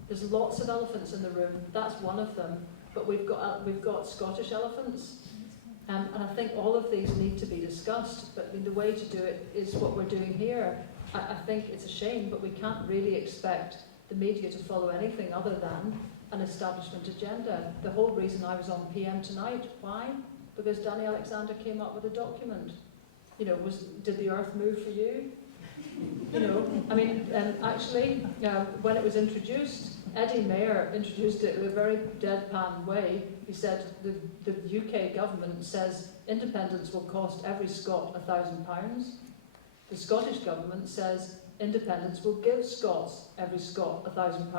There's lots of elephants in the room, that's one of them, but we've got Scottish elephants. And I think all of these need to be discussed, but I mean, the way to do it is what we're doing here. I think it's a shame, but we can't really expect the media to follow anything other than an establishment agenda. The whole reason I was on PM Tonight, why? Because Danny Alexander came up with a document. Did the earth move for you? Actually, when it was introduced, Eddie Mayer introduced it in a very deadpan way. He said the UK government says independence will cost every Scot £1,000. The Scottish government says independence will give Scots, every Scot, £1,000.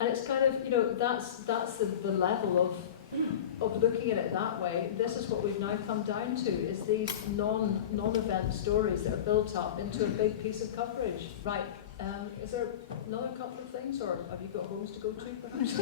And it's kind of, that's the level of looking at it that way. This is what we've now come down to, is these non-event stories that are built up into a big piece of coverage. Right, is there another couple of things, or have you got homes to go to, perhaps?